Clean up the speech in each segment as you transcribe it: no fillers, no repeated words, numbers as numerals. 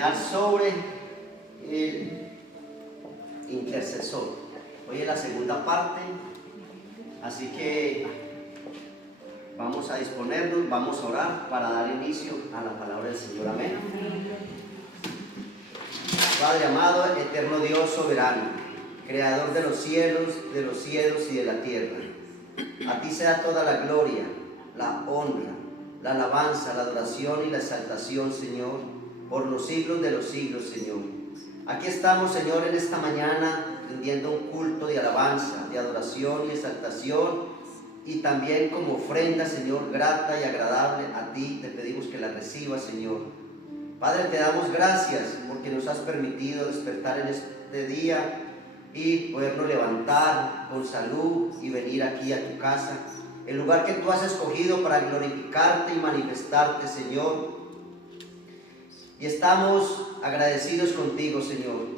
enseñar sobre el intercesor. Hoy es la segunda parte, así que vamos a disponernos, vamos a orar para dar inicio a la palabra del Señor. Amén. Padre amado, eterno Dios soberano, creador de los cielos y de la tierra, a ti sea toda la gloria, la honra, la alabanza, la adoración y la exaltación, Señor, por los siglos de los siglos, Señor. Aquí estamos, Señor, en esta mañana, rindiendo un culto de alabanza, de adoración y exaltación, y también como ofrenda, Señor, grata y agradable a ti, te pedimos que la recibas, Señor. Padre, te damos gracias porque nos has permitido despertar en este día y podernos levantar con salud y venir aquí a tu casa, el lugar que tú has escogido para glorificarte y manifestarte, Señor. Y estamos agradecidos contigo, Señor.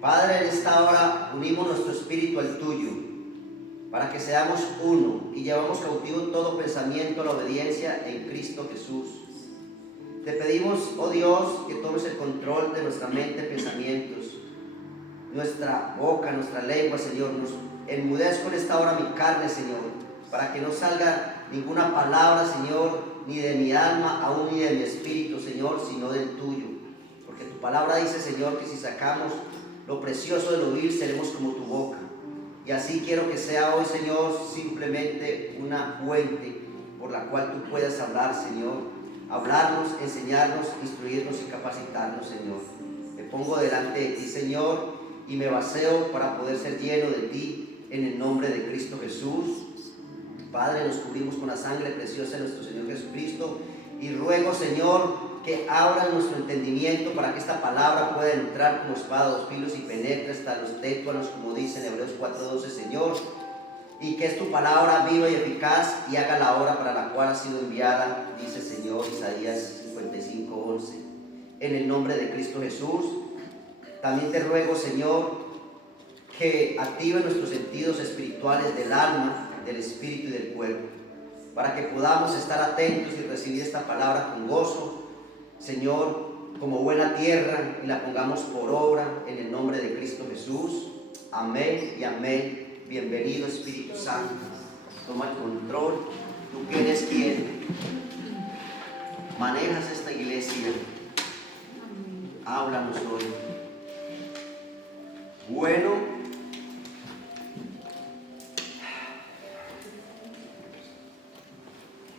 Padre, en esta hora unimos nuestro espíritu al tuyo, para que seamos uno y llevamos cautivo todo pensamiento a la obediencia en Cristo Jesús. Te pedimos, oh Dios, que tomes el control de nuestra mente, pensamientos, nuestra boca, nuestra lengua, Señor. Enmudezco en esta hora mi carne, Señor, para que no salga ninguna palabra, Señor, ni de mi alma, aún ni de mi espíritu, Señor, sino del tuyo. Porque tu palabra dice, Señor, que si sacamos lo precioso de lo vil, seremos como tu boca. Y así quiero que sea hoy, Señor, simplemente una fuente por la cual tú puedas hablar, Señor. Hablarnos, enseñarnos, instruirnos y capacitarnos, Señor. Me pongo delante de ti, Señor, y me baseo para poder ser lleno de ti en el nombre de Cristo Jesús. Padre, nos cubrimos con la sangre preciosa de nuestro Señor Jesucristo y ruego, Señor, que abras nuestro entendimiento para que esta palabra pueda entrar como espada de dos filos y penetre hasta los tétuanos, como dice en Hebreos 4:12, Señor, y que es tu palabra viva y eficaz y haga la obra para la cual ha sido enviada, dice el Señor, Isaías 55:11. En el nombre de Cristo Jesús, también te ruego, Señor, que active nuestros sentidos espirituales del alma, del espíritu y del cuerpo, para que podamos estar atentos y recibir esta palabra con gozo, Señor, como buena tierra, y la pongamos por obra en el nombre de Cristo Jesús. Amén y amén. Bienvenido, Espíritu Santo. Toma el control. Tú que eres quien manejas esta iglesia. Háblanos hoy. Bueno,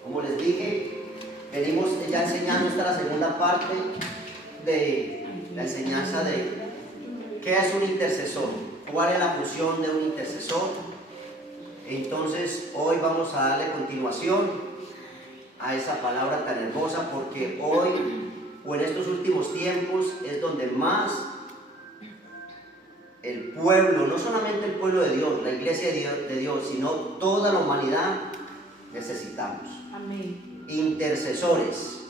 como les dije, venimos ya enseñando esta la segunda parte de la enseñanza de qué es un intercesor, cuál es la función de un intercesor. Entonces hoy vamos a darle continuación a esa palabra tan hermosa, porque hoy o en estos últimos tiempos es donde más el pueblo, no solamente el pueblo de Dios, la iglesia de Dios, sino toda la humanidad necesitamos. Amén. Intercesores.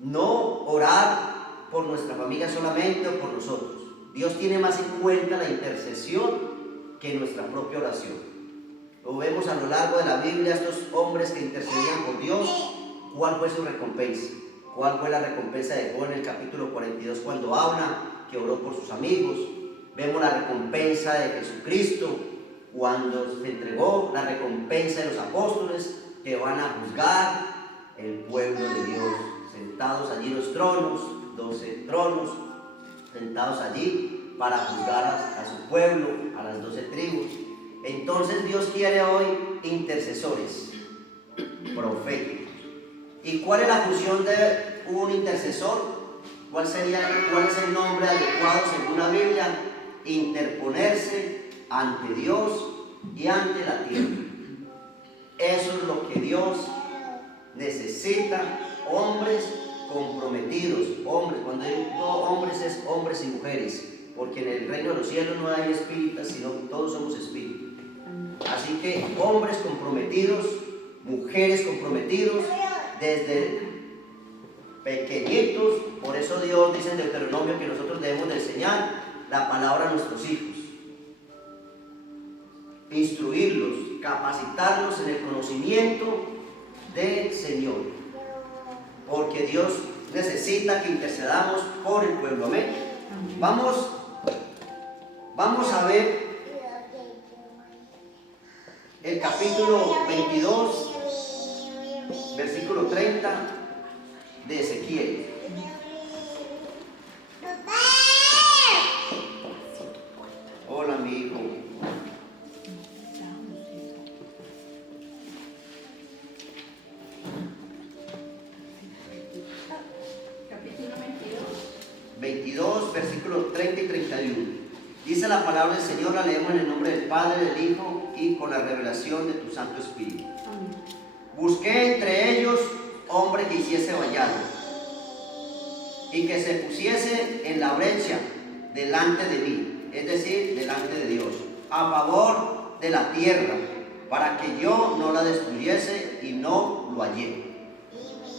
No orar por nuestra familia solamente o por nosotros. Dios tiene más en cuenta la intercesión que nuestra propia oración. Lo vemos a lo largo de la Biblia, estos hombres que intercedían por Dios. ¿Cuál fue su recompensa? ¿Cuál fue la recompensa de Job en el capítulo 42 cuando habla que oró por sus amigos? Vemos la recompensa de Jesucristo cuando se entregó, la recompensa de los apóstoles que van a juzgar el pueblo de Dios. Sentados allí los tronos, 12 tronos, sentados allí para juzgar a su pueblo, a las 12 tribus. Entonces Dios quiere hoy intercesores, proféticos. ¿Y cuál es la función de un intercesor? ¿Cuál es el nombre adecuado según la Biblia? Interponerse ante Dios y ante la tierra. Eso es lo que Dios necesita, hombres comprometidos. Hombres, cuando digo hombres es hombres y mujeres, porque en el reino de los cielos no hay espíritas, sino que todos somos espíritus. Así que hombres comprometidos, mujeres comprometidos, desde pequeñitos. Por eso Dios dice en Deuteronomio que nosotros debemos de enseñar la palabra a nuestros hijos, instruirlos, capacitarlos en el conocimiento del Señor. porque Dios necesita que intercedamos por el pueblo. Amén. Vamos a ver el capítulo 22, versículo 30 de Ezequiel. Hola, mi hijo. Capítulo 22, versículos 30 y 31. Dice la palabra del Señor, la leemos en el nombre del Padre, del Hijo y con la revelación de tu Santo Espíritu. Busqué entre ellos hombre que hiciese vallado y que se pusiese en la brecha delante de mí, es decir, delante de Dios, a favor de la tierra, para que yo no la destruyese, y no lo hallé.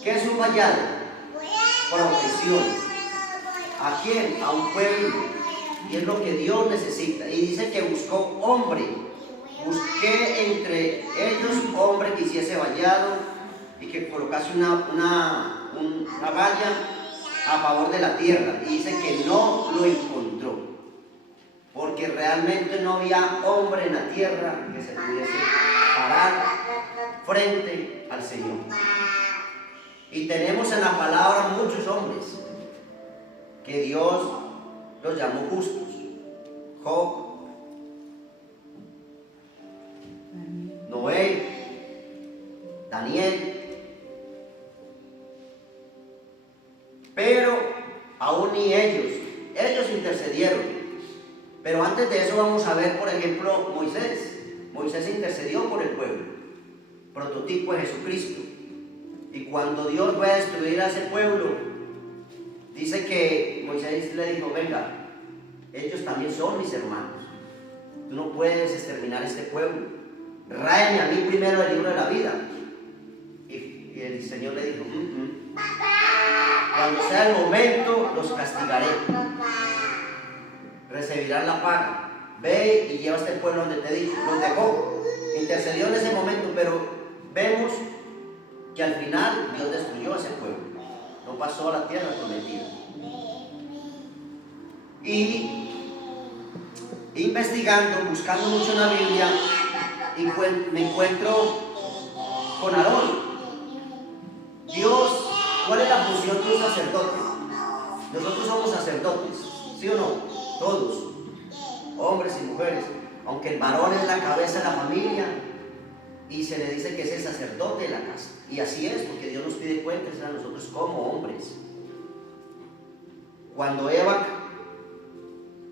¿Qué es un vallado? Protección. ¿A quién? A un pueblo. Y es lo que Dios necesita. Y dice que buscó hombre. Busqué entre ellos hombre que hiciese vallado y que colocase una valla a favor de la tierra. Y dice que no lo encontró, porque realmente no había hombre en la tierra que se pudiese parar frente al Señor. Y tenemos en la palabra muchos hombres que Dios los llamó justos. Job, Noé, Daniel. Pero aún ni ellos intercedieron. Pero antes de eso vamos a ver, por ejemplo, Moisés. Moisés intercedió por el pueblo, prototipo de Jesucristo. Y cuando Dios fue a destruir a ese pueblo, dice que Moisés le dijo: venga, ellos también son mis hermanos. Tú no puedes exterminar este pueblo. Ráeme a mí primero el libro de la vida. Y el Señor le dijo: cuando sea el momento, los castigaré. Recibirán la paga. Ve y lleva a este pueblo donde te dije. Los dejó. Intercedió en ese momento, pero vemos que al final Dios destruyó a ese pueblo. No pasó a la tierra prometida. Y investigando, buscando mucho en la Biblia, me encuentro con Aarón. Dios, ¿cuál es la función de un sacerdote? Nosotros somos sacerdotes, ¿sí o no? Todos, hombres y mujeres, aunque el varón es la cabeza de la familia y se le dice que es el sacerdote de la casa. Y así es, porque Dios nos pide cuentas a nosotros como hombres. Cuando Eva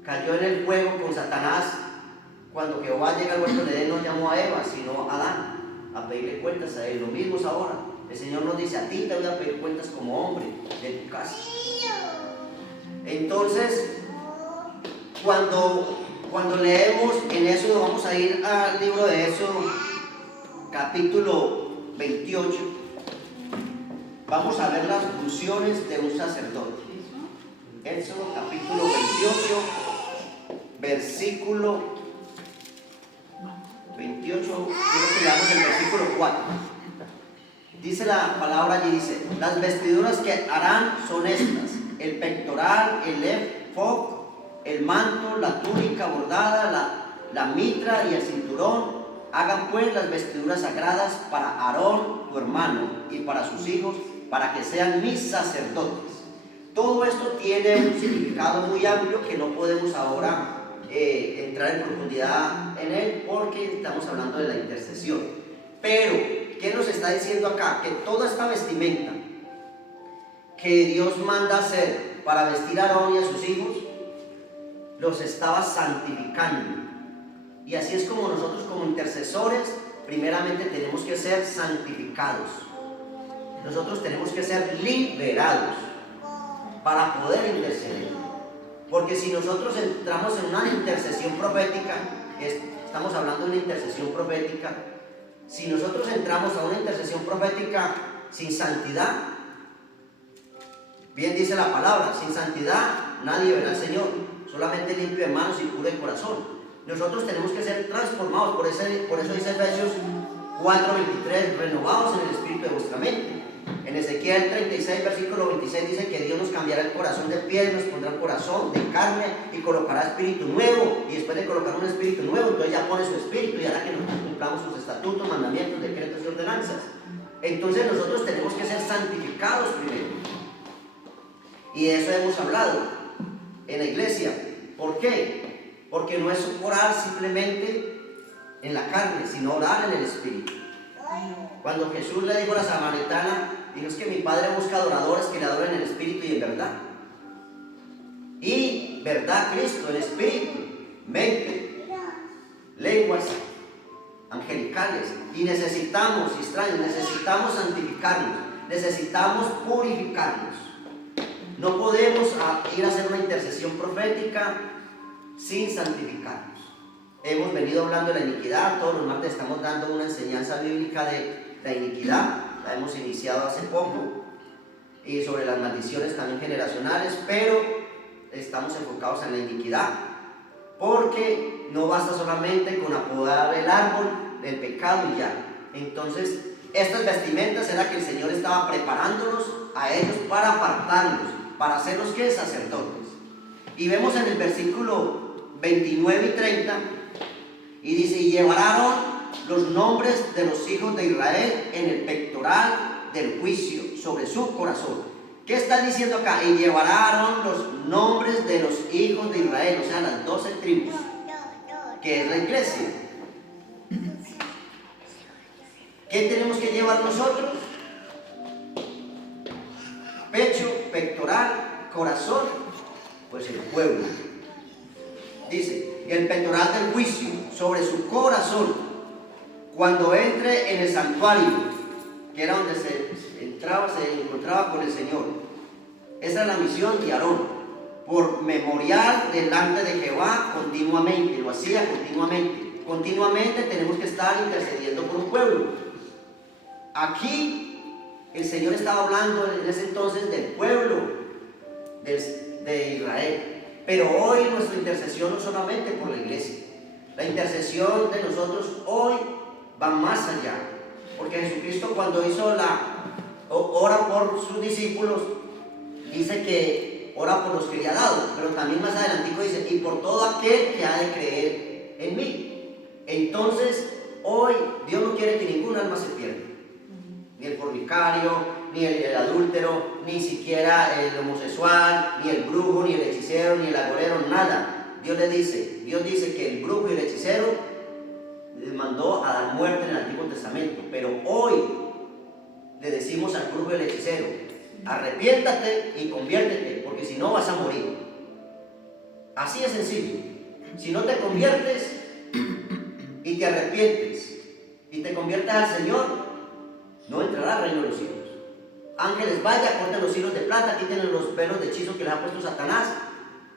cayó en el fuego con Satanás, cuando Jehová llega al huerto de Edén, no llamó a Eva, sino a Adán, a pedirle cuentas a él. Lo mismo es ahora. El Señor nos dice: a ti te voy a pedir cuentas como hombre de tu casa. Entonces, cuando leemos en eso, nos vamos a ir al libro de Éxodo, capítulo 28. Vamos a ver las funciones de un sacerdote. Éxodo, capítulo 28, versículo 28, quiero que leamos el versículo 4. Dice la palabra allí, dice: las vestiduras que harán son estas: el pectoral, el efod, el manto, la túnica bordada, la mitra y el cinturón. Hagan pues las vestiduras sagradas para Aarón, tu hermano, y para sus hijos, para que sean mis sacerdotes. Todo esto tiene un significado muy amplio que no podemos ahora entrar en profundidad en él, porque estamos hablando de la intercesión. Pero, ¿qué nos está diciendo acá? Que toda esta vestimenta que Dios manda hacer para vestir a Aarón y a sus hijos, los estaba santificando. Y así es como nosotros, como intercesores, primeramente tenemos que ser santificados. Nosotros tenemos que ser liberados para poder interceder. Porque si nosotros entramos en una intercesión profética, estamos hablando de una intercesión profética, si nosotros entramos a una intercesión profética sin santidad, bien dice la palabra, sin santidad nadie verá al Señor, solamente limpio de manos y puro de corazón. Nosotros tenemos que ser transformados, por eso dice Efesios 4:23, renovados en el espíritu de vuestra mente. En Ezequiel 36, versículo 26 dice que Dios nos cambiará el corazón de piedra, nos pondrá el corazón de carne y colocará espíritu nuevo. Y después de colocar un espíritu nuevo, entonces ya pone su espíritu y hará que nosotros cumplamos sus estatutos, mandamientos, decretos y ordenanzas. Entonces nosotros tenemos que ser santificados primero. Y de eso hemos hablado en la iglesia. ¿Por qué? Porque no es orar simplemente en la carne, sino orar en el espíritu. Cuando Jesús le dijo a la samaritana, dijo: es que mi Padre busca adoradores que le adoren en espíritu y en verdad. Y verdad, Cristo, el espíritu, mente, lenguas angelicales. Y necesitamos, Israel, necesitamos santificarnos, necesitamos purificarnos. No podemos ir a hacer una intercesión profética sin santificarnos. Hemos venido hablando de la iniquidad, todos los martes estamos dando una enseñanza bíblica de la iniquidad, la hemos iniciado hace poco, y sobre las maldiciones también generacionales, pero estamos enfocados en la iniquidad, porque no basta solamente con apodar el árbol del pecado y ya. Entonces, estas vestimentas era que el Señor estaba preparándonos a ellos para apartarnos, para hacerlos que sacerdotes. Y vemos en el versículo 29 y 30, y dice: y llevaron los nombres de los hijos de Israel en el pectoral del juicio sobre su corazón. ¿Qué está diciendo acá? Y llevaron los nombres de los hijos de Israel, o sea, las 12 tribus, que es la iglesia. ¿Qué tenemos que llevar nosotros? Pecho, pectoral, corazón, pues el pueblo. Dice: y el pectoral del juicio sobre su corazón, cuando entre en el santuario, que era donde se encontraba con el Señor. Esa es la misión de Aarón, por memorial delante de Jehová continuamente, lo hacía continuamente. Continuamente tenemos que estar intercediendo por un pueblo. Aquí el Señor estaba hablando en ese entonces del pueblo de Israel. Pero hoy nuestra intercesión no solamente por la iglesia. La intercesión de nosotros hoy va más allá. Porque Jesucristo, cuando hizo ora por sus discípulos, dice que ora por los que le ha dado. Pero también más adelantico dice: y por todo aquel que ha de creer en mí. Entonces, hoy Dios no quiere que ningún alma se pierda. Ni el fornicario, ni el adúltero, ni siquiera el homosexual, ni el brujo, ni el hechicero, ni el agorero, nada. Dios dice que el brujo y el hechicero les mandó a dar muerte en el Antiguo Testamento. Pero hoy le decimos al brujo y al hechicero: arrepiéntate y conviértete, porque si no vas a morir. Así es sencillo. Si no te conviertes y te arrepientes y te conviertes al Señor, no entrará al reino de los cielos. Ángeles, vaya, corten los hilos de plata, quiten los velos de hechizo que les ha puesto Satanás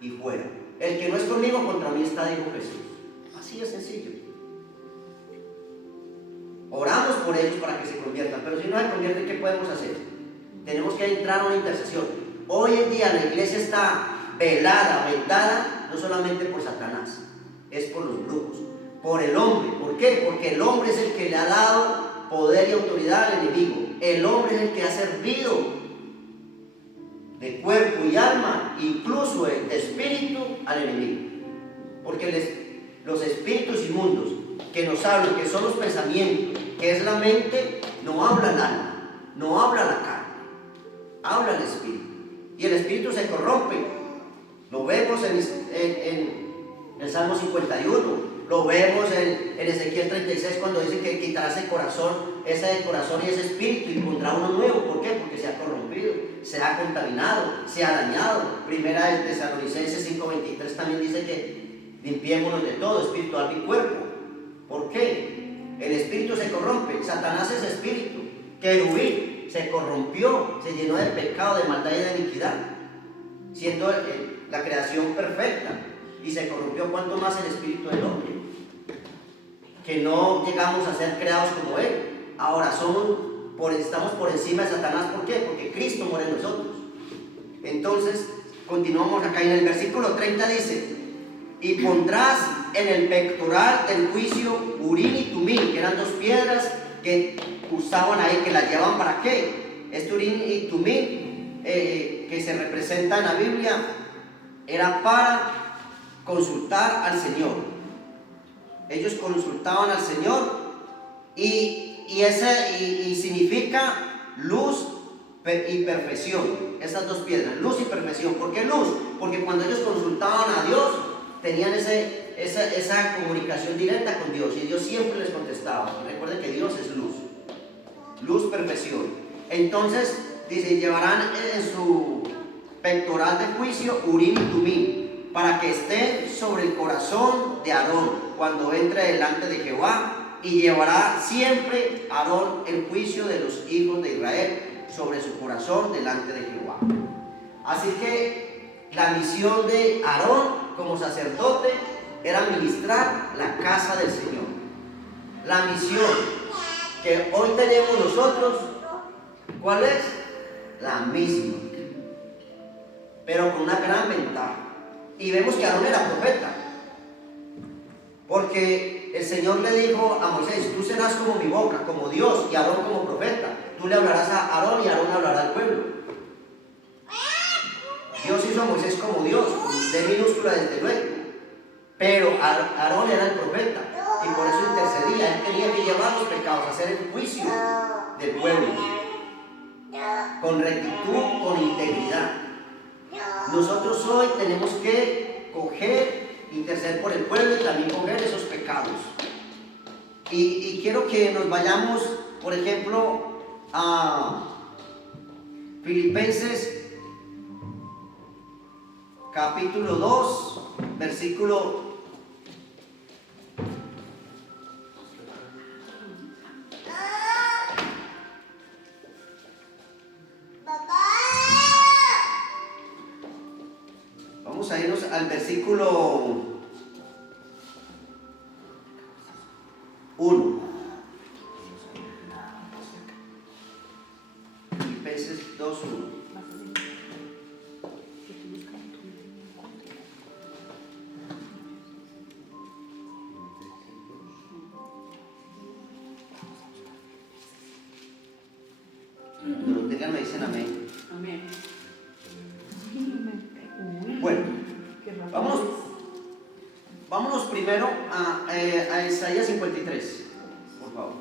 y fuera. El que no es conmigo, contra mí está, dijo Jesús. Así es sencillo. Oramos por ellos para que se conviertan, pero si no se convierten, ¿qué podemos hacer? Tenemos que entrar a una intercesión. Hoy en día la iglesia está vendada, no solamente por Satanás, es por los brujos, por el hombre. ¿Por qué? Porque el hombre es el que le ha dado poder y autoridad al enemigo. El hombre es el que ha servido de cuerpo y alma, incluso de espíritu, al enemigo. Porque los espíritus inmundos que nos hablan, que son los pensamientos, que es la mente, no habla el alma, no habla la carne, habla el espíritu. Y el espíritu se corrompe. Lo vemos en el Salmo 51. Lo vemos en Ezequiel 36 cuando dice que quitará ese corazón y ese espíritu y pondrá uno nuevo. ¿Por qué? Porque se ha corrompido, se ha contaminado, se ha dañado. Primera de Tesalonicenses 5:23 también dice que limpiémonos de todo, espíritu, alma y cuerpo. ¿Por qué? El espíritu se corrompe. Satanás es espíritu. Querubín se corrompió, se llenó de pecado, de maldad y de iniquidad, siendo la creación perfecta, y se corrompió. ¿Cuánto más el espíritu del hombre? Que no llegamos a ser creados como él. Ahora estamos por encima de Satanás. ¿Por qué? Porque Cristo muere en nosotros. Entonces continuamos acá en el versículo 30 dice: y pondrás en el pectoral del juicio Urim y Tumim, que eran dos piedras que usaban ahí, que las llevaban ¿para qué? este Urim y Tumim que se representa en la Biblia era para consultar al Señor. Ellos consultaban al Señor y significa luz y perfección. Esas dos piedras, luz y perfección. ¿Por qué luz? Porque cuando ellos consultaban a Dios tenían esa comunicación directa con Dios y Dios siempre les contestaba. Recuerden que Dios es luz, luz, perfección. Entonces dice, llevarán en su pectoral de juicio Urim y Tumim para que esté sobre el corazón de Aarón cuando entre delante de Jehová, y llevará siempre Aarón el juicio de los hijos de Israel sobre su corazón delante de Jehová. Así que la misión de Aarón como sacerdote era ministrar la casa del Señor. La misión que hoy tenemos nosotros, ¿cuál es? La misma, pero con una gran ventaja. Y vemos que Aarón era profeta, porque el Señor le dijo a Moisés: tú serás como mi boca, como Dios, y Aarón como profeta. Tú le hablarás a Aarón y Aarón hablará al pueblo. Dios hizo a Moisés como Dios, de minúscula desde luego, pero Aarón era el profeta y por eso intercedía. Él tenía que llevar los pecados, hacer el juicio del pueblo con rectitud, con integridad. Nosotros hoy tenemos que interceder por el pueblo y también coger esos pecados. Y quiero que nos vayamos, por ejemplo, a Filipenses capítulo 2, versículo 1. Filipenses 2:1. Cuando lo tengan me dicen amén. Amén. Bueno, vámonos primero a Isaías 53, por favor.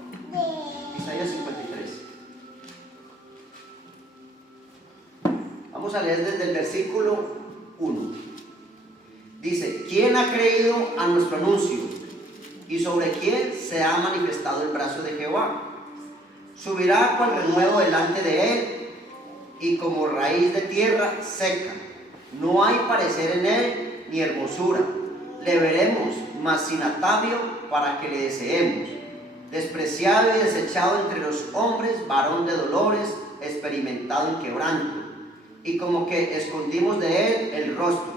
Isaías 53. Vamos a leer desde el versículo 1. Dice: ¿quién ha creído a nuestro anuncio? ¿Y sobre quién se ha manifestado el brazo de Jehová? Subirá cual renuevo delante de él, y como raíz de tierra seca. No hay parecer en él ni hermosura. Le veremos, mas sin atavio, para que le deseemos. Despreciado y desechado entre los hombres, varón de dolores, experimentado en quebranto. Y como que escondimos de él el rostro.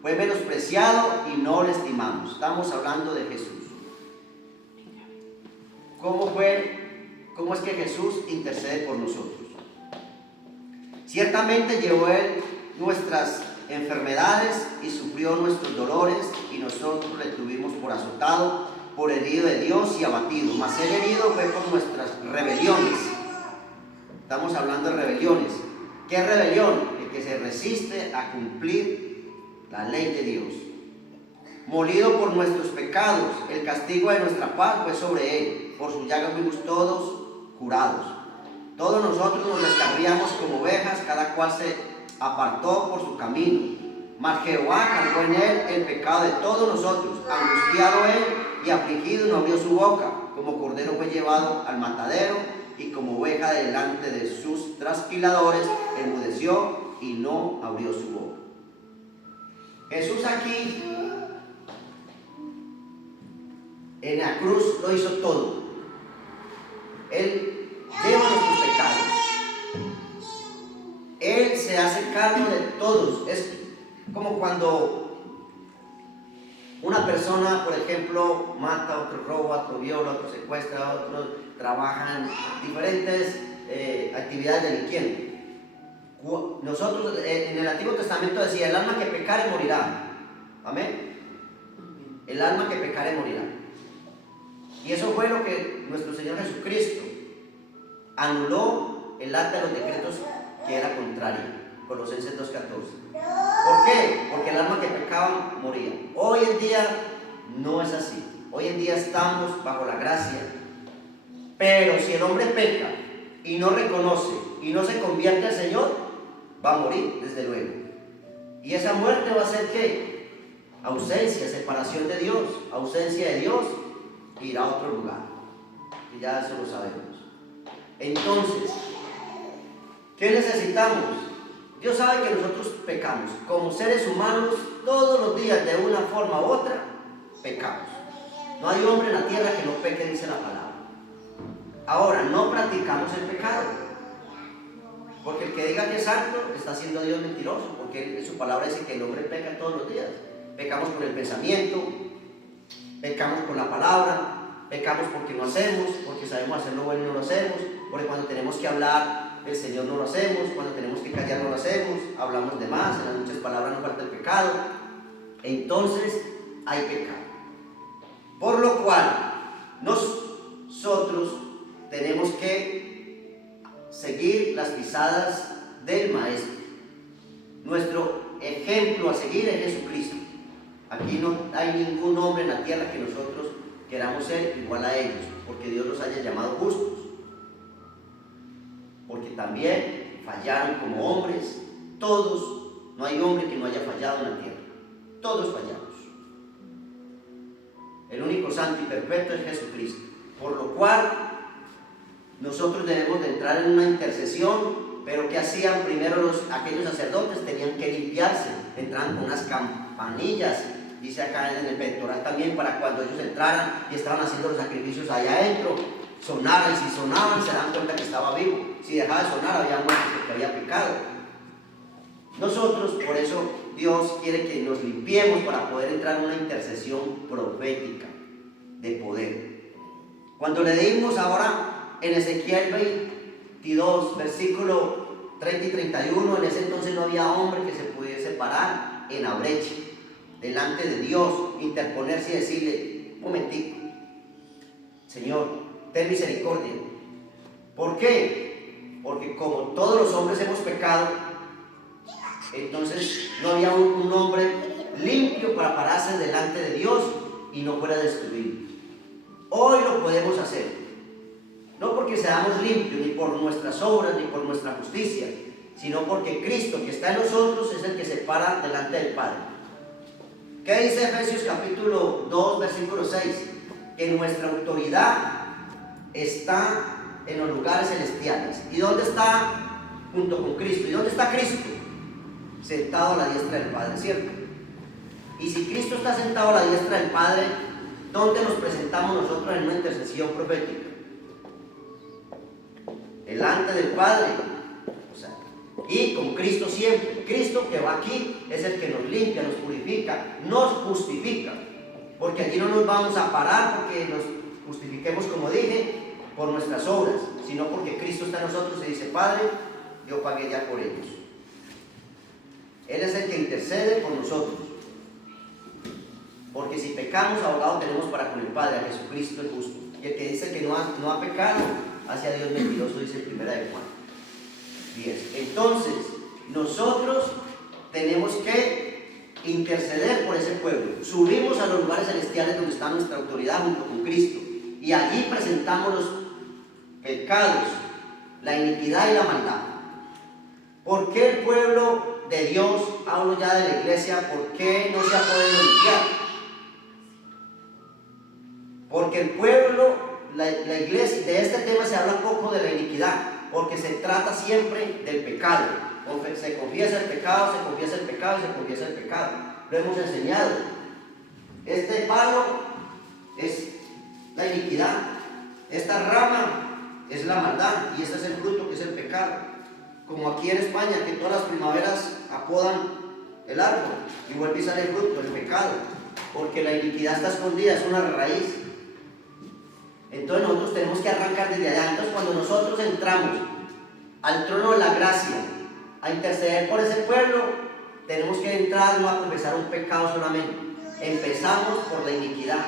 Fue menospreciado y no lo estimamos. Estamos hablando de Jesús. ¿Cómo es que Jesús intercede por nosotros? Ciertamente llevó él nuestras enfermedades y sufrió nuestros dolores, y nosotros le tuvimos por azotado, por herido de Dios y abatido. Mas el herido fue por nuestras rebeliones. Estamos hablando de rebeliones. ¿Qué es rebelión? El que se resiste a cumplir la ley de Dios. Molido por nuestros pecados, el castigo de nuestra paz fue sobre él. Por su llaga fuimos todos curados. Todos nosotros nos descarriamos como ovejas, cada cual se apartó por su camino. Mas Jehová cargó en él el pecado de todos nosotros. Angustiado él y afligido, no abrió su boca. Como cordero fue llevado al matadero, y como oveja delante de sus trasquiladores, enmudeció y no abrió su boca. Jesús aquí en la cruz lo hizo todo. Él lleva nuestros pecados. Él se hace cargo de todos. Es como cuando una persona, por ejemplo, mata, otro roba, otro viola, otro secuestra, otro trabaja en diferentes actividades delincuentes. Nosotros en el Antiguo Testamento decía: el alma que pecare morirá. Amén. El alma que pecare morirá. Y eso fue lo que nuestro Señor Jesucristo anuló el acta de los decretos que era contraria. Colosenses 2:14. ¿Por qué? Porque el alma que pecaba moría. Hoy en día no es así. Hoy en día estamos bajo la gracia. Pero si el hombre peca y no reconoce y no se convierte al Señor, va a morir, desde luego. Y esa muerte va a ser ¿qué? Ausencia, separación de Dios, ausencia de Dios, irá a otro lugar. Y ya eso lo sabemos. Entonces, ¿qué necesitamos? Dios sabe que nosotros pecamos. Como seres humanos, todos los días, de una forma u otra, pecamos. No hay hombre en la tierra que no peque, dice la palabra. Ahora, no practicamos el pecado. Porque el que diga que es santo está haciendo a Dios mentiroso. Porque en su palabra dice que el hombre peca todos los días. Pecamos con el pensamiento, pecamos con la palabra, pecamos porque no hacemos, porque sabemos hacer lo bueno y no lo hacemos, porque cuando tenemos que hablar del Señor no lo hacemos, cuando tenemos que callar no lo hacemos, hablamos de más, en las muchas palabras nos falta el pecado. Entonces hay pecado. Por lo cual nosotros tenemos que seguir las pisadas del Maestro. Nuestro ejemplo a seguir es Jesucristo. Aquí no hay ningún hombre en la tierra que nosotros queramos ser igual a ellos, porque Dios los haya llamado justos. Porque también fallaron como hombres, todos, no hay hombre que no haya fallado en la tierra, todos fallamos. El único santo y perfecto es Jesucristo, por lo cual nosotros debemos de entrar en una intercesión. Pero ¿qué hacían primero aquellos sacerdotes? Tenían que limpiarse, entraban con unas campanillas, dice acá en el pectoral también, para cuando ellos entraran y estaban haciendo los sacrificios allá adentro, sonaran. Si sonaban, se dan cuenta que estaba vivo. Si dejaba de sonar, había muerto porque había pecado. Nosotros, por eso, Dios quiere que nos limpiemos para poder entrar en una intercesión profética de poder. Cuando leímos ahora en Ezequiel 22, versículo 30 y 31, en ese entonces no había hombre que se pudiese parar en la brecha delante de Dios, interponerse y decirle: un momentico, Señor, ten misericordia. ¿Por qué? Porque como todos los hombres hemos pecado, entonces no había un hombre limpio para pararse delante de Dios y no fuera destruido. Hoy lo podemos hacer. No porque seamos limpios, ni por nuestras obras, ni por nuestra justicia, sino porque Cristo que está en nosotros es el que se para delante del Padre. ¿Qué dice Efesios capítulo 2, versículo 6? Que nuestra autoridad está en los lugares celestiales. ¿Y dónde está? Junto con Cristo. ¿Y dónde está Cristo? Sentado a la diestra del Padre, ¿cierto? Y si Cristo está sentado a la diestra del Padre, ¿dónde nos presentamos nosotros en una intercesión profética? Delante del Padre, o sea, y con Cristo siempre. Cristo que va aquí es el que nos limpia, nos purifica, nos justifica, porque aquí no nos vamos a parar porque nos justifiquemos, como dije, por nuestras obras, sino porque Cristo está en nosotros y dice: Padre, yo pagué ya por ellos. Él es el que intercede por nosotros, porque si pecamos, abogado tenemos para con el Padre, a Jesucristo el justo. Y el que dice que no ha pecado, hacia Dios mentiroso, dice en 1 Juan 10. Entonces, nosotros tenemos que interceder por ese pueblo. Subimos a los lugares celestiales donde está nuestra autoridad junto con Cristo, y allí presentamos los pecados, la iniquidad y la maldad. ¿Por qué el pueblo de Dios, hablo ya de la iglesia, por qué no se ha podido limpiar? Porque el pueblo, la iglesia, de este tema se habla poco de la iniquidad, porque se trata siempre del pecado. Se confiesa el pecado, se confiesa el pecado y se confiesa el pecado. Lo hemos enseñado. Este palo es la iniquidad, esta rama es la maldad y este es el fruto, que es el pecado. Como aquí en España, que todas las primaveras apodan el árbol y vuelve y sale el fruto, el pecado, porque la iniquidad está escondida, es una raíz. Entonces nosotros tenemos que arrancar desde allá. Entonces cuando nosotros entramos al trono de la gracia a interceder por ese pueblo, tenemos que entrar no a confesar un pecado solamente. Empezamos por la iniquidad,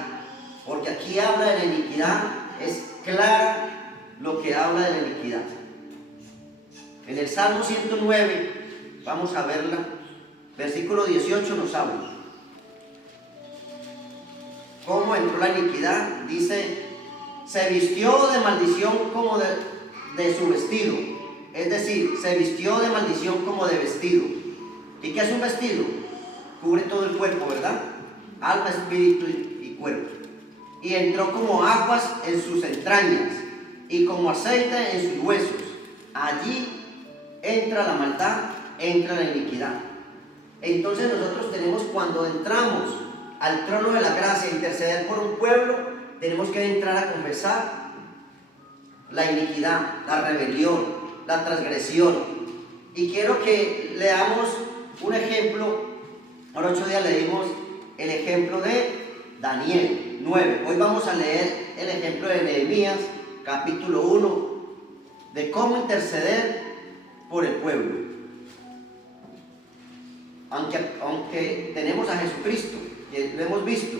porque aquí habla de la iniquidad, es clara lo que habla de la iniquidad. En el Salmo 109, vamos a verla, versículo 18 nos habla. ¿Cómo entró la iniquidad? Dice, se vistió de maldición como de su vestido. Es decir, se vistió de maldición como de vestido. ¿Y qué es un vestido? Cubre todo el cuerpo, ¿verdad? Alma, espíritu y cuerpo. Y entró como aguas en sus entrañas y como aceite en sus huesos. Allí entra la maldad, entra la iniquidad. Entonces nosotros tenemos, cuando entramos al trono de la gracia e interceder por un pueblo, tenemos que entrar a confesar la iniquidad, la rebelión, la transgresión. Y quiero que leamos un ejemplo. Ahora 8 días leímos el ejemplo de Daniel 9. Hoy vamos a leer el ejemplo de Nehemías, capítulo 1, de cómo interceder por el pueblo. Aunque tenemos a Jesucristo, que lo hemos visto,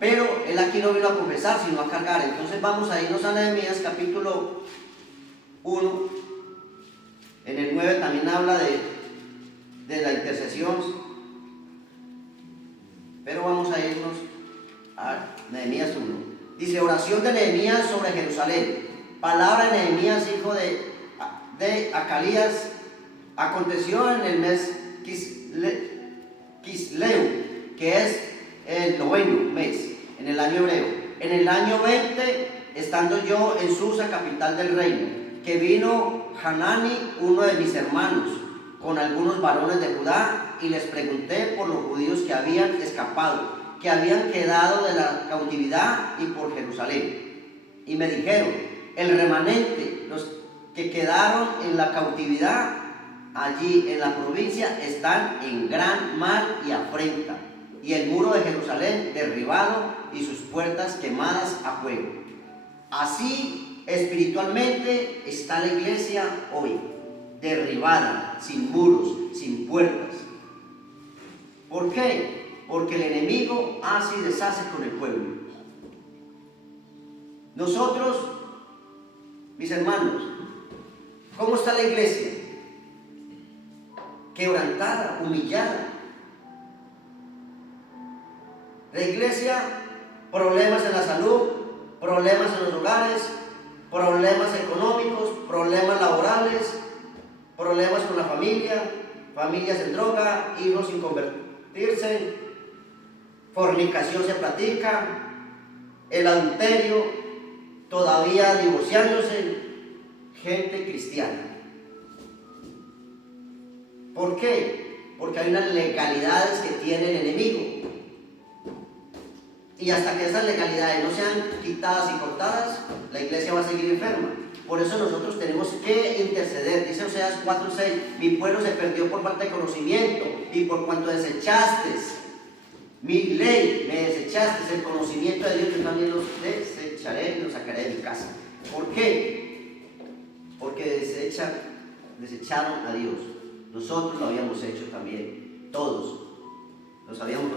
pero Él aquí no vino a confesar, sino a cargar. Entonces vamos a irnos a Nehemías, capítulo 1. En el 9 también habla de la intercesión, pero vamos a irnos a Nehemías 1. Dice, oración de Nehemías sobre Jerusalén. Palabra de Nehemías, hijo de Acalías. Aconteció en el mes Kisleu, que es el 9º mes, en el año hebreo. En el año 20, estando yo en Susa, capital del reino, que vino Hanani, uno de mis hermanos, con algunos varones de Judá, y les pregunté por los judíos que habían escapado, que habían quedado de la cautividad y por Jerusalén. Y me dijeron, el remanente, los que quedaron en la cautividad allí en la provincia, están en gran mal y afrenta, y el muro de Jerusalén derribado y sus puertas quemadas a fuego. Así espiritualmente está la iglesia hoy, derribada, sin muros, sin puertas. ¿Por qué? Porque el enemigo hace y deshace con el pueblo. Nosotros, mis hermanos, ¿cómo está la iglesia? Quebrantada, humillada. La iglesia, problemas en la salud, problemas en los hogares, problemas económicos, problemas laborales, problemas con la familia, familias en droga, hijos sin convertirse, fornicación se practica, el adulterio, todavía divorciándose, gente cristiana. ¿Por qué? Porque hay unas legalidades que tiene el enemigo. Y hasta que esas legalidades no sean quitadas y cortadas, la iglesia va a seguir enferma. Por eso nosotros tenemos que interceder. Dice Oseas 4:6, mi pueblo se perdió por falta de conocimiento, y por cuanto desechaste mi ley, me desechaste el conocimiento de Dios, yo también los desecharé y los sacaré de mi casa. ¿Por qué? Porque desecharon a Dios. Nosotros lo habíamos hecho también, todos. Nos habíamos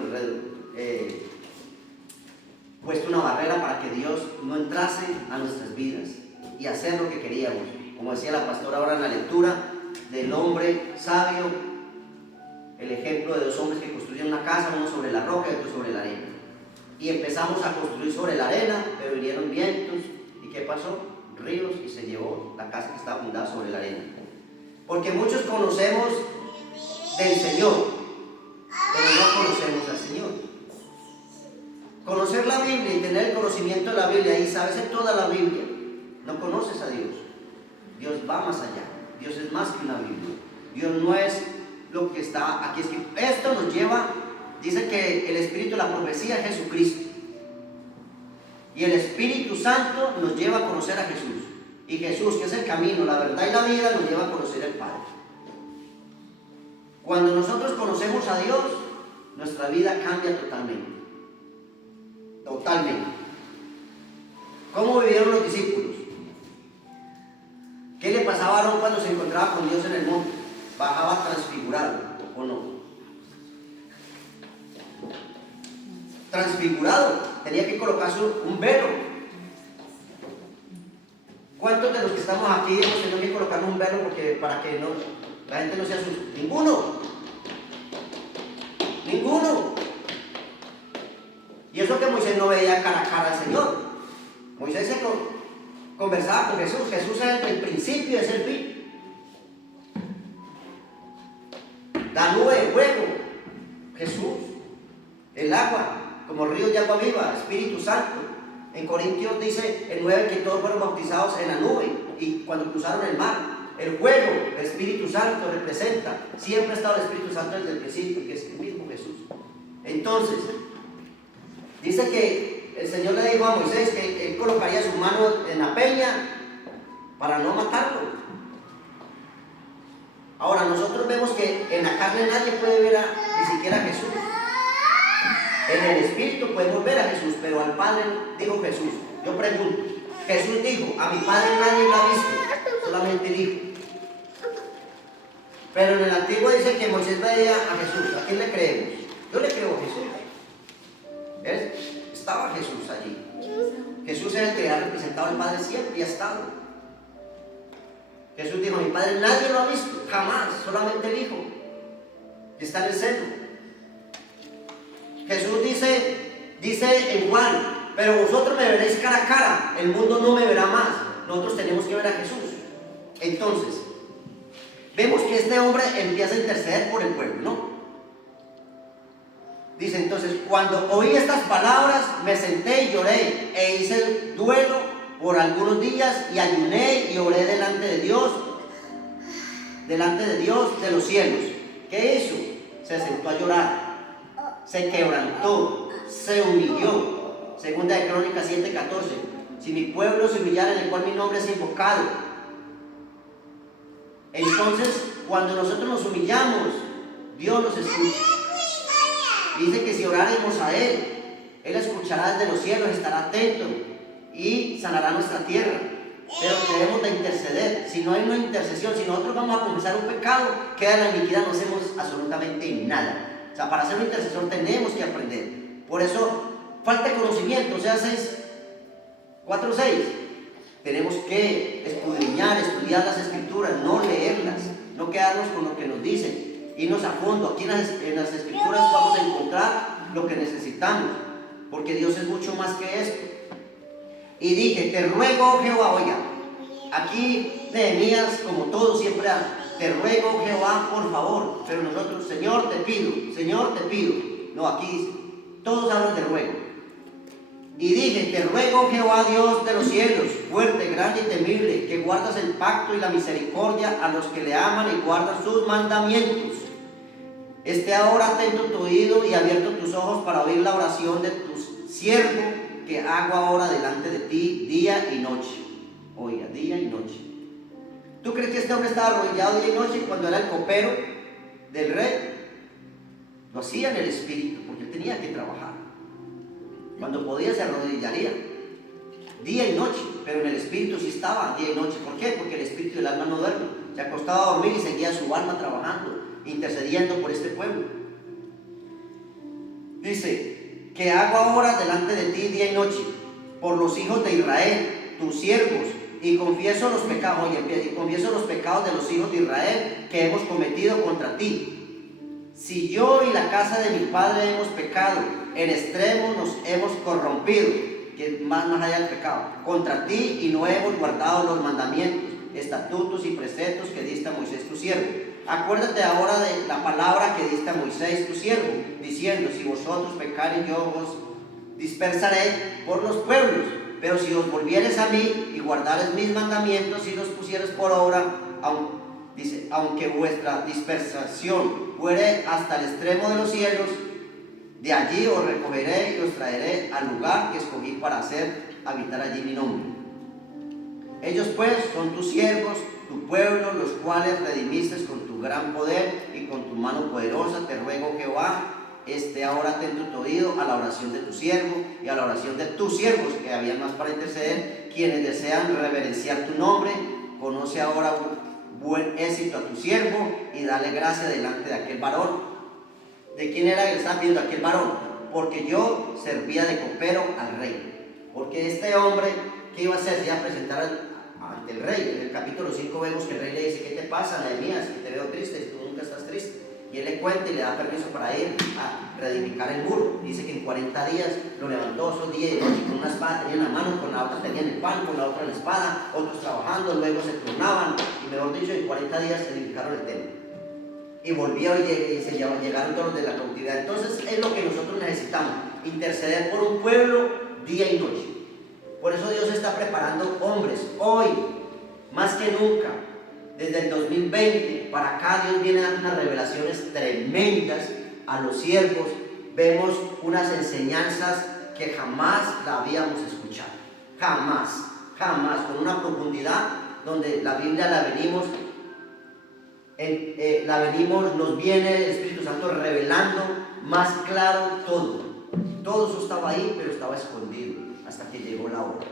puesto una barrera para que Dios no entrase a nuestras vidas y hacer lo que queríamos. Como decía la pastora ahora en la lectura del hombre sabio, el ejemplo de 2 hombres que construyen una casa, uno sobre la roca y otro sobre la arena. Y empezamos a construir sobre la arena, pero vinieron vientos. ¿Y qué pasó? Ríos, y se llevó la casa que estaba fundada sobre la arena. Porque muchos conocemos del Señor, pero no conocemos al Señor. Conocer la Biblia y tener el conocimiento de la Biblia y saberse toda la Biblia, no conoces a Dios. Dios va más allá. Dios es más que una Biblia. Dios no es lo que está aquí escrito. Esto nos lleva, dice que el espíritu de la profecía es Jesucristo. Y el Espíritu Santo nos lleva a conocer a Jesús. Y Jesús, que es el camino, la verdad y la vida, nos lleva a conocer al Padre. Cuando nosotros conocemos a Dios, nuestra vida cambia totalmente. Totalmente. ¿Cómo vivieron los discípulos? ¿Qué le pasaba a Aarón cuando se encontraba con Dios en el monte? Bajaba transfigurado, ¿o no? Transfigurado. Tenía que colocarse un velo. ¿Cuántos de los que estamos aquí hemos tenido que colocarnos un velo para que la gente no se asuste? Ninguno. Ninguno. Y eso que Moisés no veía cara a cara al Señor. Moisés se conversaba con Jesús. Jesús es el principio, es el fin. La nube de fuego, Jesús. El agua, como ríos de agua viva, Espíritu Santo. En Corintios dice el 9 que todos fueron bautizados en la nube y cuando cruzaron el mar. El fuego, el Espíritu Santo representa. Siempre ha estado el Espíritu Santo desde el principio, que es el mismo Jesús. Entonces, dice que el Señor le dijo a Moisés que él colocaría su mano en la peña para no matarlo. Ahora, nosotros vemos que en la carne nadie puede ver ni siquiera a Jesús. En el Espíritu podemos ver a Jesús, pero al Padre dijo Jesús. Yo pregunto, Jesús dijo, a mi Padre nadie lo ha visto, solamente el Hijo. Pero en el Antiguo dice que Moisés veía a Jesús. ¿A quién le creemos? Yo le creo a Jesús. ¿Ves? Estaba Jesús allí. Jesús es el que ha representado al Padre siempre y ha estado. Jesús dijo, mi Padre nadie lo ha visto, jamás, solamente el Hijo, que está en el seno. Jesús dice en Juan, pero vosotros me veréis cara a cara, el mundo no me verá más. Nosotros tenemos que ver a Jesús. Entonces, vemos que este hombre empieza a interceder por el pueblo, ¿no? Dice entonces, cuando oí estas palabras, me senté y lloré, e hice duelo por algunos días, y ayuné y oré delante de Dios de los cielos. ¿Qué hizo? Se sentó a llorar, se quebrantó, se humilló. Segunda de Crónicas 7:14. Si mi pueblo se humillara, en el cual mi nombre es invocado. Entonces, cuando nosotros nos humillamos, Dios nos escucha. Dice que si oráremos a Él escuchará desde los cielos, estará atento y sanará nuestra tierra. Pero debemos de interceder. Si no hay una intercesión, si nosotros vamos a confesar un pecado, queda en la iniquidad, no hacemos absolutamente nada. O sea, para ser un intercesor tenemos que aprender. Por eso, falta de conocimiento, o sea, 4:6. Tenemos que escudriñar, estudiar las Escrituras, no leerlas, no quedarnos con lo que nos dicen, irnos a fondo. Aquí en las Escrituras vamos a encontrar lo que necesitamos, porque Dios es mucho más que esto. Y dije, te ruego, Jehová, oiga, aquí Nehemías, como todo siempre hace, te ruego, Jehová, por favor. Pero nosotros, Señor, te pido, Señor, te pido. No, aquí dice, todos hablan de ruego. Y dije, te ruego, Jehová, Dios de los cielos, fuerte, grande y temible, que guardas el pacto y la misericordia a los que le aman y guardan sus mandamientos. Esté ahora atento tu oído y abierto tus ojos para oír la oración de tu siervo que hago ahora delante de ti día y noche. Oiga, día y noche. ¿Tú crees que este hombre estaba arrodillado día y noche cuando era el copero del rey? Lo hacía en el espíritu porque él tenía que trabajar. Cuando podía se arrodillaría día y noche, pero en el espíritu sí estaba día y noche. ¿Por qué? Porque el espíritu y el alma no duermen. Se acostaba a dormir y seguía su alma trabajando, intercediendo por este pueblo. Dice, que hago ahora delante de ti día y noche, por los hijos de Israel, tus siervos, y confieso los pecados, y confieso los pecados de los hijos de Israel que hemos cometido contra ti. Si yo y la casa de mi padre hemos pecado, en extremo nos hemos corrompido, que es más allá del pecado, contra ti, y no hemos guardado los mandamientos, estatutos y preceptos que diste a Moisés tu siervo. Acuérdate ahora de la palabra que diste a Moisés tu siervo, diciendo, si vosotros pecareis, yo os dispersaré por los pueblos, pero si os volvieres a mí y guardares mis mandamientos y los pusieres por obra, aunque vuestra dispersación fuere hasta el extremo de los cielos, de allí os recogeré y os traeré al lugar que escogí para hacer habitar allí mi nombre. Ellos pues son tus siervos, tu pueblo, los cuales redimiste con tu gran poder y con tu mano poderosa. Te ruego, Jehová, esté ahora atento tu oído a la oración de tu siervo y a la oración de tus siervos que habían más para interceder, quienes desean reverenciar tu nombre. Conoce ahora buen éxito a tu siervo y dale gracia delante de aquel varón. ¿De quién era que están viendo aquel varón? Porque yo servía de copero al rey. Porque este hombre, ¿qué iba a hacer? Se iba a presentar ante el rey. En el capítulo 5 vemos que el rey le dice: ¿qué te pasa, Nehemías? Que te veo triste, tú nunca estás triste. Y él le cuenta y le da permiso para ir a reedificar el muro. Dice que en 40 días lo levantó, esos día y noche, con una espada tenía en la mano, con la otra tenían el pan, con la otra la espada, otros trabajando, luego se turnaban, y mejor dicho, en 40 días edificaron el templo. Y volvió y se llegaron todos los de la cautividad. Entonces es lo que nosotros necesitamos: interceder por un pueblo día y noche. Por eso Dios está preparando hombres hoy, más que nunca. Desde el 2020 para acá Dios viene dando unas revelaciones tremendas a los siervos. Vemos unas enseñanzas que jamás la habíamos escuchado, jamás, con una profundidad donde la Biblia nos viene el Espíritu Santo revelando más claro todo. Todo eso estaba ahí, pero estaba escondido hasta que llegó la hora.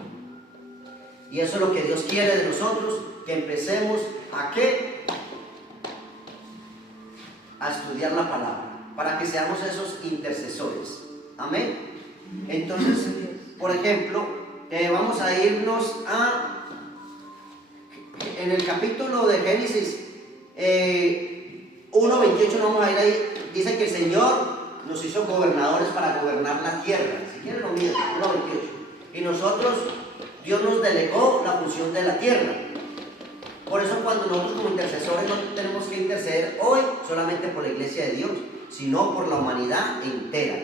Y eso es lo que Dios quiere de nosotros, que empecemos a ¿qué? A estudiar la palabra, para que seamos esos intercesores. Amén. Entonces, por ejemplo, vamos a irnos en el capítulo de Génesis 1:28, no vamos a ir ahí. Dice que el Señor nos hizo gobernadores para gobernar la tierra. Si quieren lo miren, 1:28. Y nosotros, Dios nos delegó la función de la tierra. Por eso cuando nosotros como intercesores no tenemos que interceder hoy solamente por la iglesia de Dios, sino por la humanidad entera.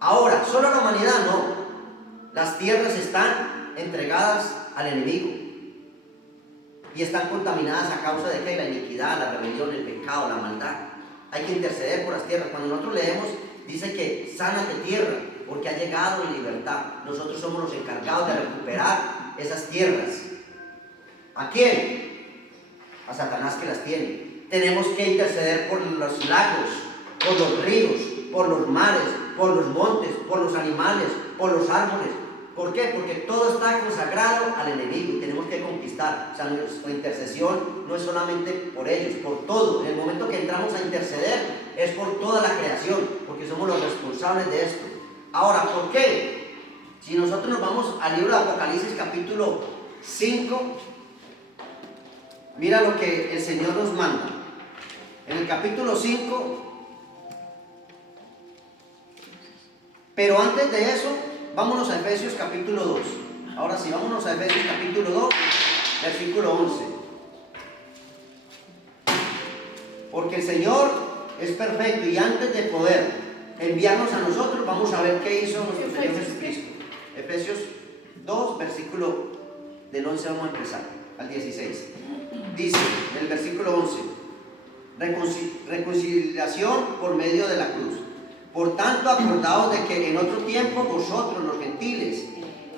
Ahora, solo la humanidad no. Las tierras están entregadas al enemigo y están contaminadas a causa de que la iniquidad, la rebelión, el pecado, la maldad. Hay que interceder por las tierras. Cuando nosotros leemos, dice que sánate tierra, porque ha llegado la libertad. Nosotros somos los encargados de recuperar esas tierras. ¿A quién? A Satanás, que las tiene. Tenemos que interceder por los lagos, por los ríos, por los mares, por los montes, por los animales, por los árboles. ¿Por qué? Porque todo está consagrado al enemigo y tenemos que conquistar. O sea, nuestra intercesión no es solamente por ellos, por todo. En el momento que entramos a interceder es por toda la creación, porque somos los responsables de esto. Ahora, ¿por qué? Si nosotros nos vamos al libro de Apocalipsis capítulo 5, mira lo que el Señor nos manda. En el capítulo 5, pero antes de eso, vámonos a Efesios capítulo 2. Ahora sí, vámonos a Efesios capítulo 2, versículo 11. Porque el Señor es perfecto y antes de poder enviarnos a nosotros, vamos a ver qué hizo nuestro Señor Jesucristo. Efesios 2, versículo del 11 vamos a empezar, al 16. Dice, en el versículo 11, reconciliación por medio de la cruz. Por tanto, acordaos de que en otro tiempo vosotros, los gentiles,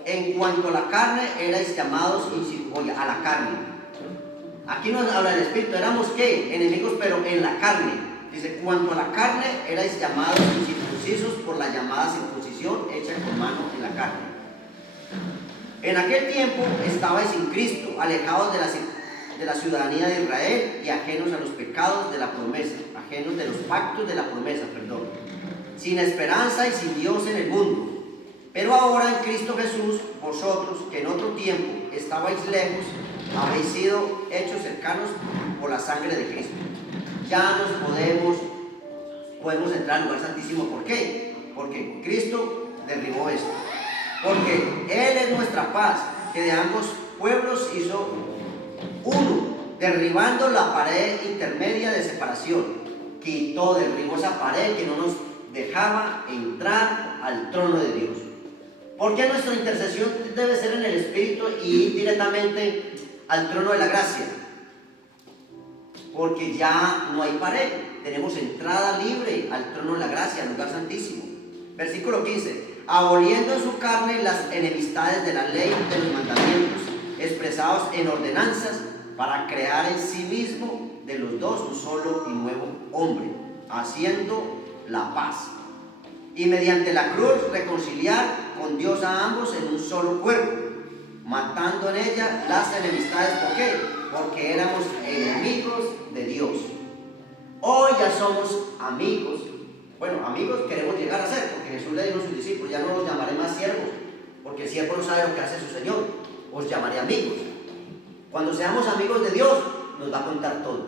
en cuanto a la carne, erais llamados a la carne. Aquí nos habla el Espíritu, éramos ¿qué? Enemigos, pero en la carne. Dice, cuanto a la carne, erais llamados incircuncisos por la llamada circuncisión hecha con mano en la carne. En aquel tiempo estabais sin Cristo, alejados de la ciudadanía de Israel y ajenos a los pecados de la promesa, ajenos de los pactos de la promesa, sin esperanza y sin Dios en el mundo. Pero ahora en Cristo Jesús, vosotros que en otro tiempo estabais lejos, habéis sido hechos cercanos por la sangre de Cristo. Ya podemos entrar al lugar santísimo. ¿Por qué? Porque Cristo derribó esto. Porque Él es nuestra paz, que de ambos pueblos hizo uno, derribando la pared intermedia de separación. Derribó esa pared que no nos dejaba entrar al trono de Dios. ¿Por qué nuestra intercesión debe ser en el Espíritu y ir directamente al trono de la gracia? Porque ya no hay pared, tenemos entrada libre al trono de la gracia, al lugar santísimo. Versículo 15, aboliendo en su carne las enemistades de la ley de los mandamientos, expresados en ordenanzas, para crear en sí mismo de los dos un solo y nuevo hombre, haciendo la paz, y mediante la cruz reconciliar con Dios a ambos en un solo cuerpo, matando en ella las enemistades. ¿Por qué? Porque éramos enemigos de Dios. Hoy ya somos amigos. Bueno, amigos queremos llegar a ser, porque Jesús le dijo a sus discípulos, ya no los llamaré más siervos, porque el siervo no sabe lo que hace su Señor. os llamaré amigos. Cuando seamos amigos de Dios, nos va a contar todo.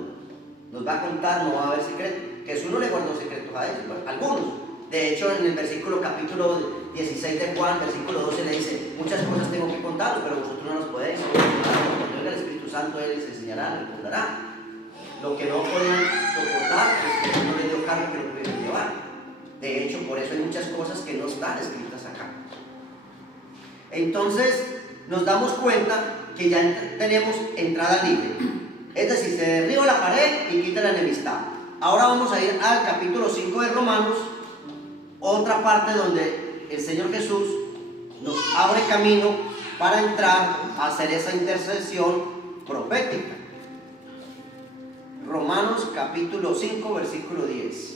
Nos va a contar, no va a haber secreto. Jesús no le guardó secretos a ellos, ¿no? Algunos. De hecho, en el versículo capítulo 16 de Juan, versículo 12, le dice: muchas cosas tengo que contaros, pero vosotros no las podéis. Cuando venga el Espíritu Santo, Él les enseñará, les recordará. Lo que no podían soportar, pues que no les dio cargo que lo pudieran llevar. De hecho, por eso hay muchas cosas que no están escritas acá. Entonces, nos damos cuenta que ya tenemos entrada libre. Es decir, se derriba la pared y quita la enemistad. Ahora vamos a ir al capítulo 5 de Romanos, otra parte donde el Señor Jesús nos abre camino para entrar a hacer esa intercesión profética. Romanos capítulo 5, versículo 10.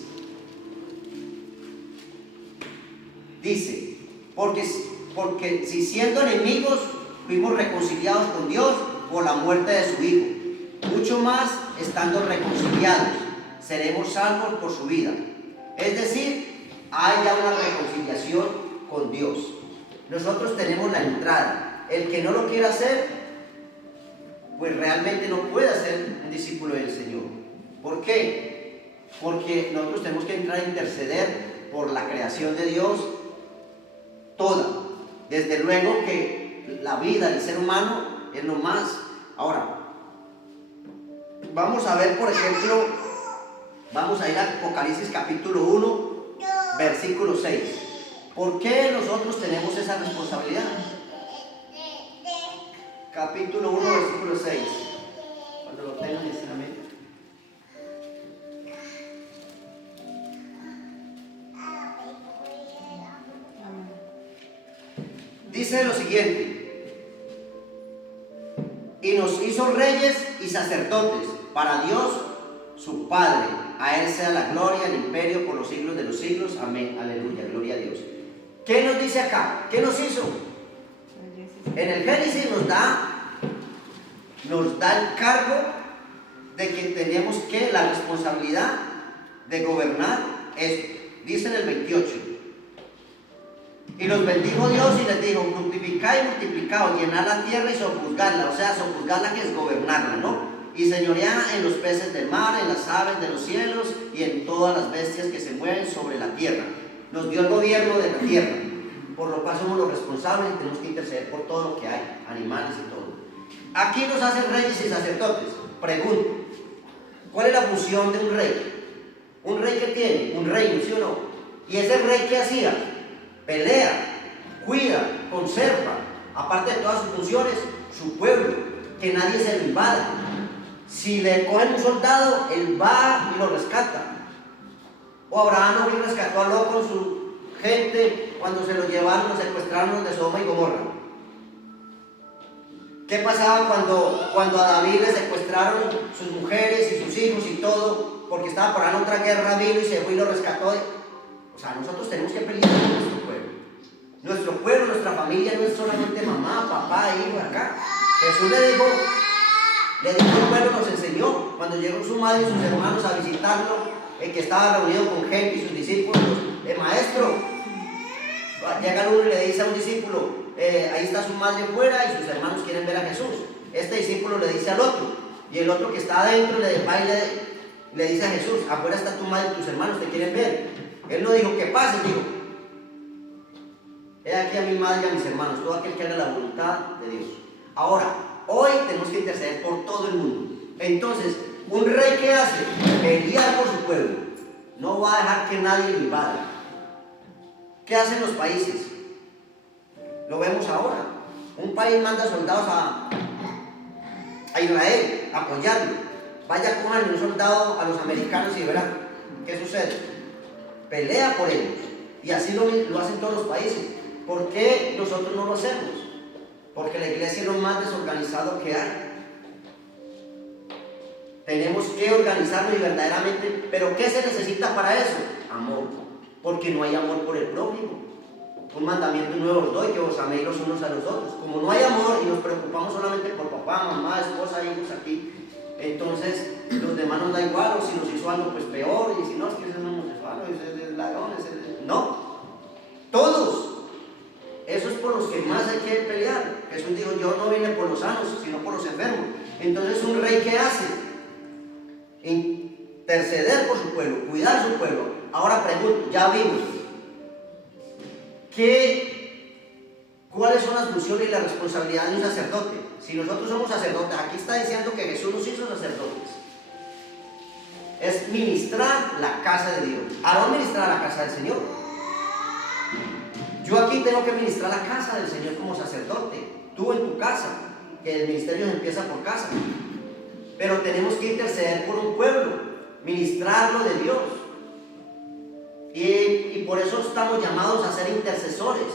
Dice: porque si siendo enemigos fuimos reconciliados con Dios por la muerte de su Hijo, mucho más estando reconciliados seremos salvos por su vida. Es decir, hay ya una reconciliación con Dios. Nosotros tenemos la entrada. El que no lo quiera hacer, pues realmente no puede ser un discípulo del Señor. ¿Por qué? Porque nosotros tenemos que entrar a interceder por la creación de Dios toda. Desde luego que la vida del ser humano es lo más. Ahora, vamos a ver, por ejemplo, vamos a ir a Apocalipsis capítulo 1, versículo 6. ¿Por qué nosotros tenemos esa responsabilidad? Capítulo 1, versículo 6. Cuando lo tengan, sinceramente. Dice lo siguiente: y nos hizo reyes y sacerdotes para Dios su Padre. A Él sea la gloria, el imperio por los siglos de los siglos. Amén, aleluya, gloria a Dios. ¿Qué nos dice acá? ¿Qué nos hizo? En el Génesis nos da el cargo de que tenemos que la responsabilidad de gobernar esto. Dice en el 28: y los bendijo Dios y les dijo: fructificad y multiplicaos, llenad la tierra y sojuzgadla. O sea, sojuzgarla, que es gobernarla, ¿no? Y señorea en los peces del mar, en las aves de los cielos y en todas las bestias que se mueven sobre la tierra. Nos dio el gobierno de la tierra, por lo cual somos los responsables y tenemos que interceder por todo lo que hay, animales y todo. Aquí nos hacen reyes y sacerdotes. Pregunto: ¿cuál es la función de un rey? ¿Un rey que tiene? Un reino, ¿sí o no? ¿Y ese rey qué hacía? Pelea, cuida, conserva, aparte de todas sus funciones, su pueblo, que nadie se lo invada. Si le cogen un soldado, él va y lo rescata. O Abraham no rescató a Lot con su gente cuando se lo llevaron, lo secuestraron de Sodoma y Gomorra. ¿Qué pasaba cuando a David le secuestraron sus mujeres y sus hijos y todo? Porque estaba por ahí en otra guerra, vino y se fue y lo rescató. O sea, nosotros tenemos que pelear con nuestro pueblo. Nuestro pueblo, nuestra familia no es solamente mamá, papá, hijo, acá. Jesús le dijo al pueblo, nos enseñó, cuando llegó su madre y sus hermanos a visitarlo, que estaba reunido con gente y sus discípulos: maestro, llega uno y le dice a un discípulo: ahí está su madre fuera y sus hermanos quieren ver a Jesús. Este discípulo le dice al otro, y el otro que está adentro le dice a Jesús: afuera está tu madre y tus hermanos te quieren ver. Él no dijo: que pase, dijo: he aquí a mi madre y a mis hermanos, todo aquel que haga la voluntad de Dios. Ahora, hoy tenemos que interceder por todo el mundo. Entonces, ¿un rey qué hace? Pelear por su pueblo. No va a dejar que nadie lo invada. ¿Qué hacen los países? Lo vemos ahora. Un país manda soldados a Israel a apoyarlo. Vaya, cojan un soldado a los americanos y verán qué sucede. Pelea por ellos. Y así lo hacen todos los países. ¿Por qué nosotros no lo hacemos? Porque la iglesia es lo más desorganizado que hay. Tenemos que organizarnos y verdaderamente. ¿Pero qué se necesita para eso? Amor. Porque no hay amor por el prójimo. Un mandamiento nuevo os doy, que os améis los unos a los otros. Como no hay amor y nos preocupamos solamente por papá, mamá, esposa, hijos aquí, entonces los demás nos da igual. O si nos hizo algo, pues peor. Y si no, es que ese no es homosexual, ese es ladrón, no. Todos. Eso es por los que más hay que pelear. Jesús dijo, yo no vine por los sanos, sino por los enfermos. Entonces, un rey, ¿qué hace? Interceder por su pueblo, cuidar a su pueblo. Ahora pregunto, ya vimos, ¿cuáles son las funciones y la responsabilidad de un sacerdote? Si nosotros somos sacerdotes, aquí está diciendo que Jesús nos hizo sacerdotes. Es ministrar la casa de Dios. Aarón ministrar la casa del Señor. Yo aquí tengo que ministrar la casa del Señor como sacerdote. Tú en tu casa, que el ministerio empieza por casa. Pero tenemos que interceder por un pueblo, ministrarlo de Dios. Y por eso estamos llamados a ser intercesores.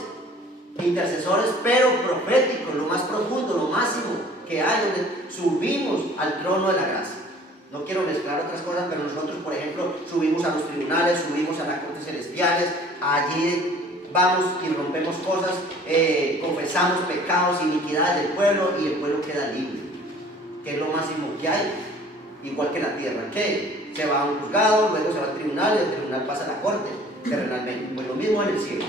Intercesores, pero proféticos, lo más profundo, lo máximo que hay, donde subimos al trono de la gracia. No quiero mezclar otras cosas, pero nosotros, por ejemplo, subimos a los tribunales, subimos a las cortes celestiales, allí vamos y rompemos cosas, confesamos pecados, iniquidades del pueblo, y el pueblo queda libre, que es lo máximo que hay, igual que la tierra, que se va a un juzgado, luego se va al tribunal, y el tribunal pasa a la corte, terrenalmente. Pues lo mismo en el cielo.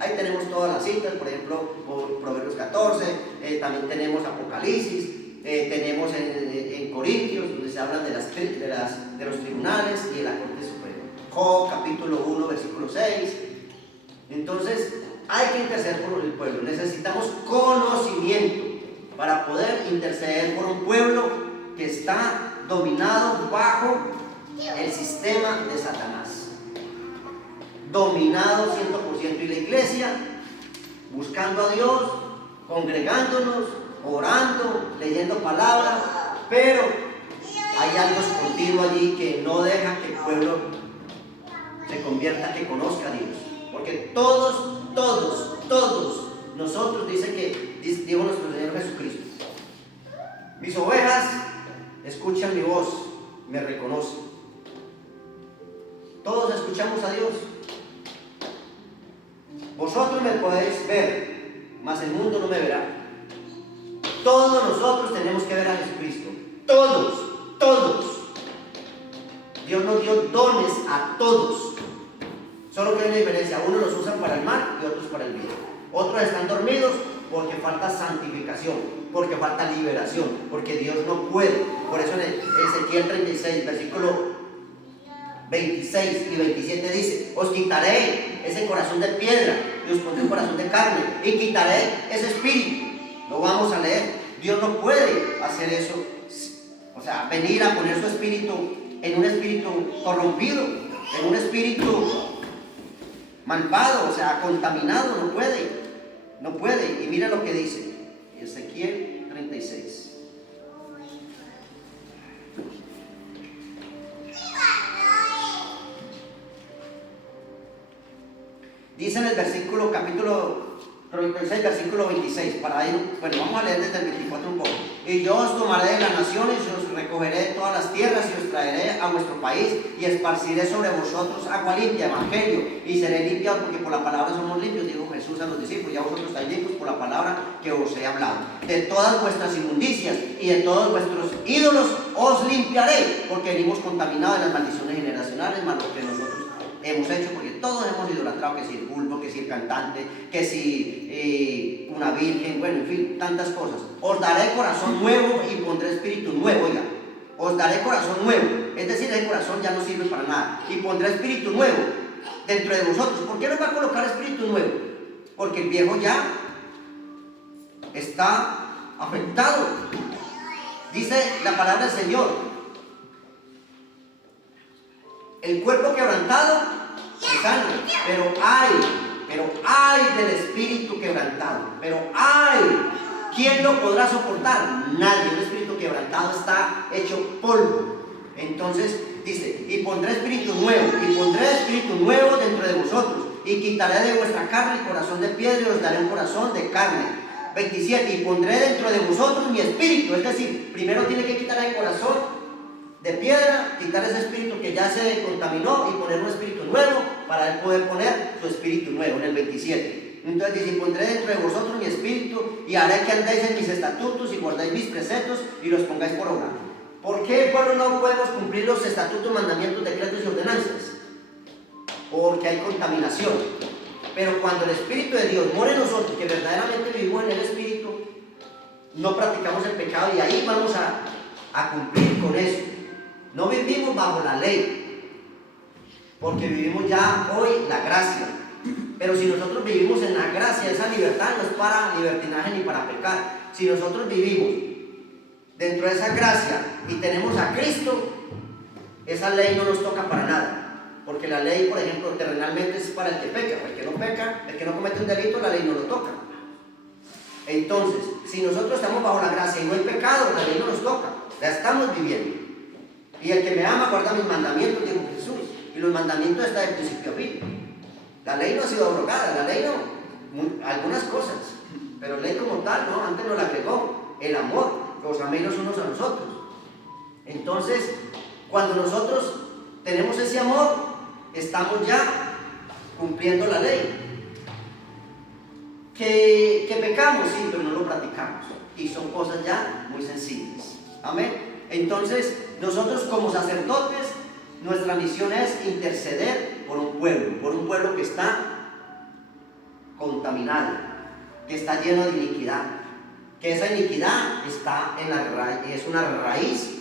Ahí tenemos todas las citas, por ejemplo, Proverbios 14, también tenemos Apocalipsis, tenemos en Corintios, donde se hablan de los tribunales y de la Corte Suprema. Job, capítulo 1, versículo 6. Entonces, hay que interceder por el pueblo. Necesitamos conocimiento para poder interceder por un pueblo que está dominado bajo el sistema de Satanás. Dominado 100%, y la iglesia buscando a Dios, congregándonos, orando, leyendo palabras, pero hay algo escondido allí que no deja que el pueblo se convierta, que conozca a Dios, porque todos nosotros, dijo nuestro Señor Jesucristo, mis ovejas escuchan mi voz, me reconocen. Todos escuchamos a Dios. Vosotros me podéis ver, mas el mundo no me verá. Todos nosotros tenemos que ver a Jesucristo. Todos. Dios nos dio dones a todos. Solo que hay una diferencia. Unos los usan para el mal y otros para el bien. Otros están dormidos porque falta santificación, porque falta liberación, porque Dios no puede. Por eso en Ezequiel 36, versículo 26 y 27 dice, os quitaré ese corazón de piedra y os pondré un corazón de carne y quitaré ese espíritu. Lo vamos a leer. Dios no puede hacer eso, o sea, venir a poner su espíritu en un espíritu corrompido, en un espíritu malvado, o sea, contaminado. No puede. Y mira lo que dice Ezequiel 36. Dice en el capítulo 36, versículo 26, para ir, bueno, vamos a leer desde el 24 un poco. Y yo os tomaré de las naciones y os recogeré de todas las tierras y os traeré a vuestro país y esparciré sobre vosotros agua limpia, evangelio, y seré limpiado porque por la palabra somos limpios, dijo Jesús a los discípulos, ya vosotros estáis limpios por la palabra que os he hablado. De todas vuestras inmundicias y de todos vuestros ídolos os limpiaré, porque venimos contaminados de las maldiciones generacionales, más lo que nosotros hemos hecho, porque todos hemos idolatrado, que si el pulpo, que si el cantante, que si una virgen, bueno, en fin, tantas cosas. Os daré corazón nuevo y pondré espíritu nuevo, oiga, os daré corazón nuevo, es decir, el corazón ya no sirve para nada, y pondré espíritu nuevo dentro de vosotros. ¿Por qué nos va a colocar espíritu nuevo? Porque el viejo ya está afectado. Dice la palabra del Señor, el cuerpo quebrantado se sana, pero hay del espíritu quebrantado, pero hay. ¿Quién lo podrá soportar? Nadie. Un espíritu quebrantado está hecho polvo. Entonces dice, y pondré espíritu nuevo dentro de vosotros, y quitaré de vuestra carne el corazón de piedra y os daré un corazón de carne. 27, y pondré dentro de vosotros mi espíritu, es decir, primero tiene que quitar el corazón de piedra, quitar ese espíritu que ya se contaminó y poner un espíritu nuevo para él poder poner su espíritu nuevo en el 27. Entonces dice, pondré dentro de vosotros mi espíritu y haré que andéis en mis estatutos y guardéis mis preceptos y los pongáis por obra. ¿Por qué, pueblo, no podemos cumplir los estatutos, mandamientos, decretos y ordenanzas? Porque hay contaminación. Pero cuando el Espíritu de Dios mora en nosotros, que verdaderamente vivimos en el Espíritu, no practicamos el pecado y ahí vamos a cumplir con eso. No vivimos bajo la ley, porque vivimos ya hoy la gracia. Pero si nosotros vivimos en la gracia, esa libertad no es para libertinaje ni para pecar. Si nosotros vivimos dentro de esa gracia y tenemos a Cristo, esa ley no nos toca para nada. Porque la ley, por ejemplo, terrenalmente es para el que peca. El que no peca, el que no comete un delito, la ley no lo toca. Entonces, si nosotros estamos bajo la gracia y no hay pecado, la ley no nos toca. La estamos viviendo. Y el que me ama guarda mis mandamientos, dijo Jesús. Y los mandamientos están de principio a fin. La ley no ha sido abrogada, la ley no. Algunas cosas. Pero ley como tal, no, antes nos la agregó. El amor, los améis los unos a los otros. Entonces, cuando nosotros tenemos ese amor, estamos ya cumpliendo la ley. Que pecamos, sí, pero no lo practicamos. Y son cosas ya muy sencillas. Amén. Entonces, nosotros como sacerdotes, nuestra misión es interceder por un pueblo que está contaminado, que está lleno de iniquidad, que esa iniquidad está en la raíz, es una raíz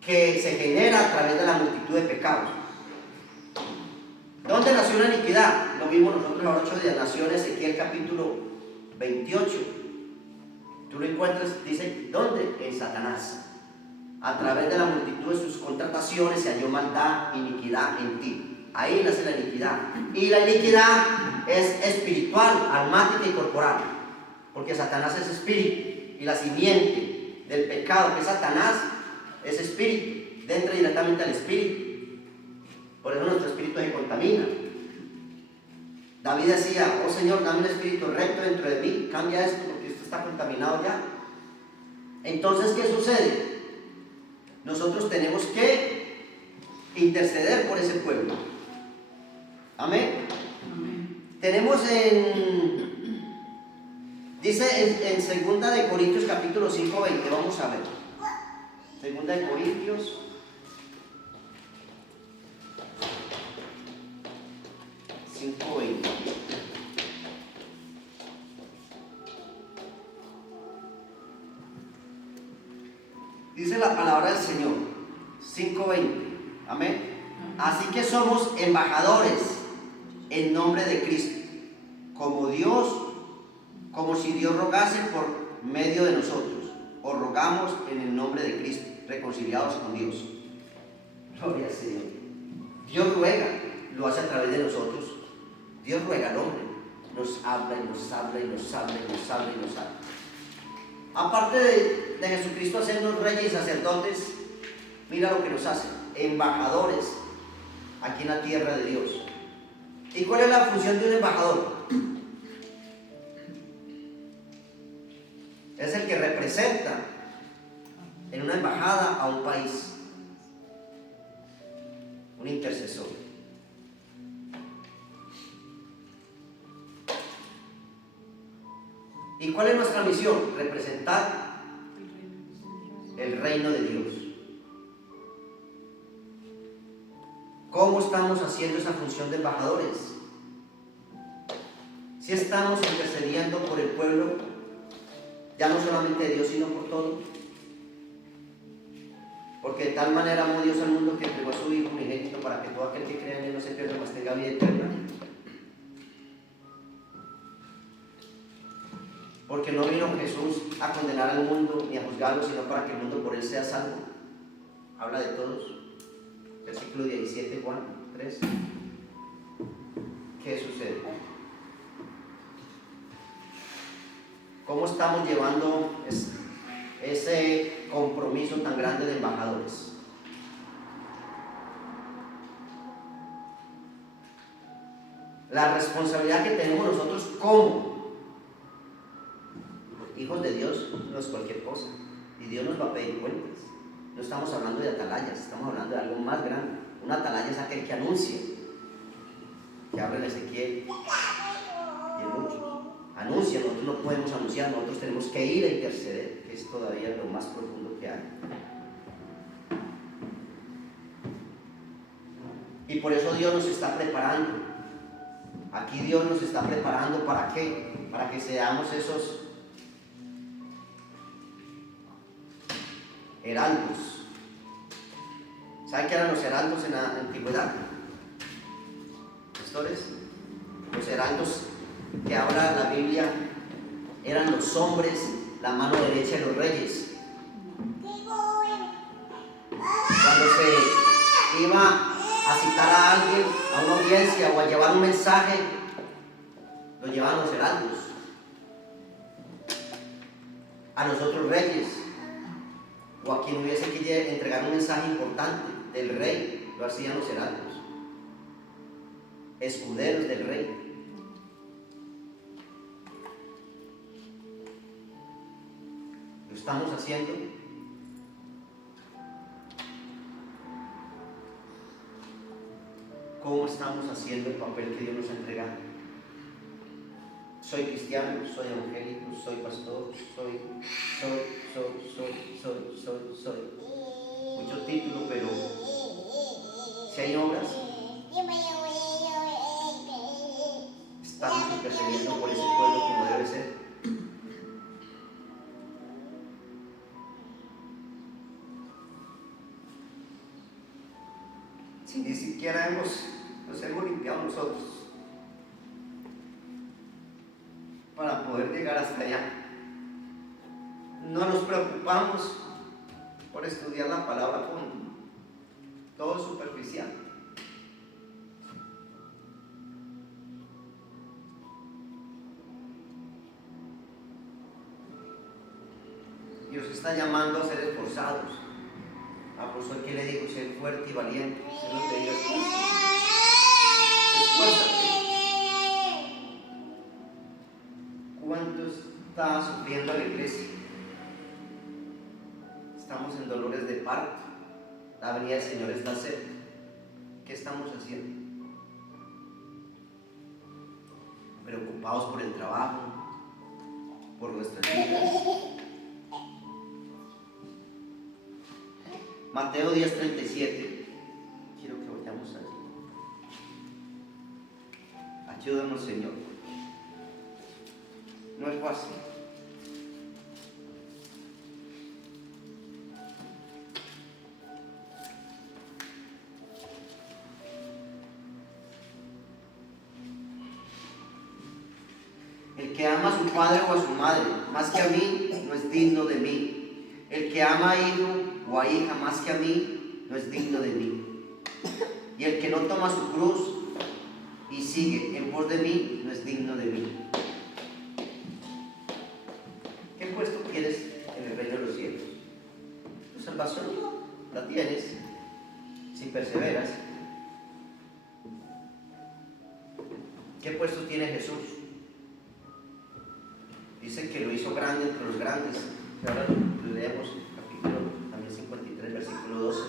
que se genera a través de la multitud de pecados. ¿Dónde nació la iniquidad? Lo vimos nosotros ahora 8 días, nació en Ezequiel capítulo 28. Tú lo encuentras, dice, ¿dónde? En Satanás. A través de la multitud de sus contrataciones se halló maldad, iniquidad en ti. Ahí nace la iniquidad. Y la iniquidad es espiritual, almática y corporal. Porque Satanás es espíritu. Y la simiente del pecado que es Satanás es espíritu. Entra directamente al espíritu. Por eso nuestro espíritu se contamina. David decía, oh Señor, dame un espíritu recto dentro de mí. Cambia esto porque esto está contaminado ya. Entonces, ¿qué sucede? Nosotros tenemos que interceder por ese pueblo. Amén. Tenemos dice en 2 de Corintios capítulo 5, 20, vamos a ver. 2 de Corintios 5, 20. Dice la palabra del Señor, 5:20, amén. Así que somos embajadores en nombre de Cristo, como si Dios rogase por medio de nosotros. Os rogamos en el nombre de Cristo, reconciliados con Dios. Gloria al Señor. Dios ruega, lo hace a través de nosotros. Dios ruega al hombre, nos habla y nos habla y nos habla y nos habla y nos habla. Aparte de Jesucristo hacernos reyes y sacerdotes, mira lo que nos hace, embajadores aquí en la tierra de Dios. ¿Y cuál es la función de un embajador? Es el que representa en una embajada a un país, un intercesor. ¿Y cuál es nuestra misión? Representar el reino de Dios. ¿Cómo estamos haciendo esa función de embajadores? Si estamos intercediendo por el pueblo, ya no solamente de Dios, sino por todo. Porque de tal manera amó Dios al mundo que entregó a su Hijo unigénito para que todo aquel que crea en Él no se pierda, mas tenga vida eterna. Porque no vino Jesús a condenar al mundo ni a juzgarlo, sino para que el mundo por Él sea salvo. Habla de todos. Versículo 17, Juan 3. ¿Qué sucede? ¿Cómo estamos llevando ese compromiso tan grande de embajadores? La responsabilidad que tenemos nosotros como hijos de Dios no es cualquier cosa. Y Dios nos va a pedir cuentas. No estamos hablando de atalayas, estamos hablando de algo más grande. Una atalaya es aquel que anuncia, que habla en Ezequiel y en muchos. Anuncia, nosotros no podemos anunciar, nosotros tenemos que ir a interceder, que es todavía lo más profundo que hay. Y por eso Dios nos está preparando Aquí Dios nos está preparando ¿para qué? Para que seamos esos heraldos. ¿Saben qué eran los heraldos en la antigüedad? Pastores, los heraldos que habla la Biblia eran los hombres, la mano derecha de los reyes. Cuando se iba a citar a alguien a una audiencia o a llevar un mensaje, lo llevaban los heraldos. A los otros reyes o a quien hubiese que entregar un mensaje importante del rey, lo hacían los heraldos, escuderos del rey. ¿Lo estamos haciendo? ¿Cómo estamos haciendo el papel que Dios nos ha entregado? Soy cristiano, soy evangélico, soy pastor, soy. Mucho título, pero si hay obras, estamos intercediendo por ese pueblo como debe ser. Si ni siquiera nos hemos limpiado nosotros para poder llegar hasta allá. No nos preocupamos por estudiar la palabra a fondo, todo es superficial. Dios está llamando a ser esforzados. Por que le digo, ser fuerte y valiente. Se nos diga, esfuérzate. ¿Cuánto está sufriendo la iglesia? Estamos en dolores de parto. La venida del Señor está cerca. ¿Qué estamos haciendo? Preocupados por el trabajo, por nuestras vidas. Mateo 10:37. Quiero que vayamos allí. Ayúdanos, Señor. No es fácil. El que ama a su padre o a su madre más que a mí no es digno de mí. El que ama a hijo o a hija más que a mí no es digno de mí. Y el que no toma su cruz y sigue en pos de mí no es digno de mí. ¿Qué puesto quieres en el reino de los cielos? Tu salvación la tienes si perseveras. ¿Qué puesto tiene Jesús? Dice que lo hizo grande entre los grandes. Y ahora lo leemos, capítulo también 53, versículo 12.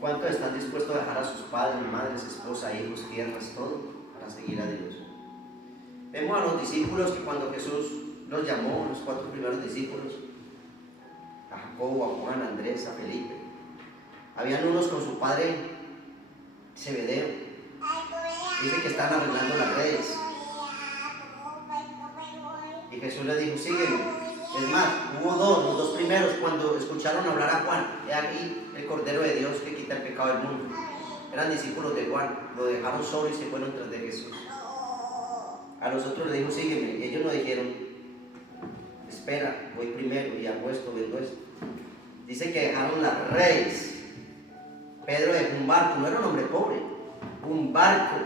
¿Cuántos están dispuestos a dejar a sus padres, madres, esposas, hijos, tierras, todo, para seguir a Dios? Vemos a los discípulos que cuando Jesús los llamó, los 4 primeros discípulos, a Jacobo, a Juan, a Andrés, a Felipe, habían unos con su padre Zebedeo. Dice que están arreglando las redes. Y Jesús les dijo, sígueme. Es más, hubo los dos primeros, cuando escucharon hablar a Juan, he aquí el Cordero de Dios que quita el pecado del mundo. Eran discípulos de Juan, lo dejaron solo y se fueron tras de Jesús. A los otros les dijo, sígueme. Y ellos no dijeron, espera, voy primero y hago esto, vendo esto. Dice que dejaron las redes. Pedro dejó un barco, no era un hombre pobre, un barco.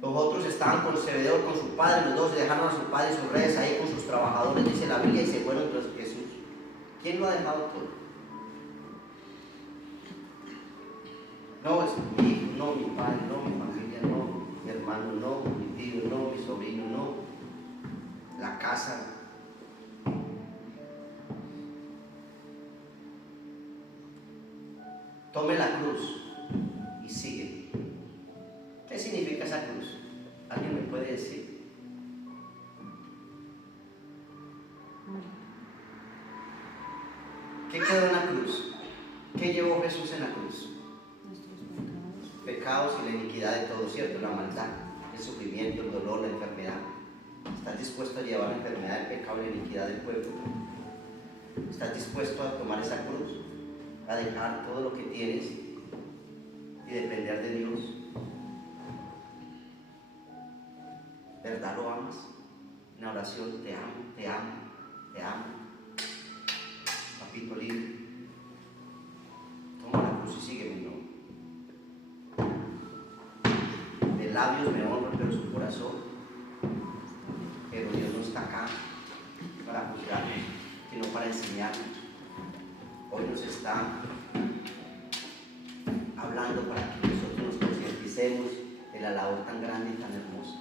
Los otros estaban con Zebedeo, con su padre, los dos dejaron a su padre y sus redes ahí con sus trabajadores, dice la Biblia, y se fueron tras Jesús. ¿Quién lo ha dejado todo? No, es mi hijo, no, mi padre, no, mi familia, no, mi hermano, no, mi tío, no, mi sobrino, no, la casa. Tome la cruz y sigue. ¿Qué significa esa cruz? ¿Alguien me puede decir? ¿Qué quedó en la cruz? ¿Qué llevó Jesús en la cruz? nuestros pecados. Pecados y la iniquidad de todo, ¿cierto? La maldad, el sufrimiento, el dolor, la enfermedad. ¿Estás dispuesto a llevar la enfermedad, el pecado y la iniquidad del pueblo? ¿Estás dispuesto a tomar esa cruz? A dejar todo lo que tienes y depender de Dios. ¿Verdad lo amas? En la oración, te amo, te amo, te amo. Papito lindo, toma la cruz y sígueme, no. De labios me honra, pero su corazón. Pero Dios no está acá para juzgarnos, sino para enseñarnos. Hoy nos está hablando para que nosotros nos concienticemos de la labor tan grande y tan hermosa.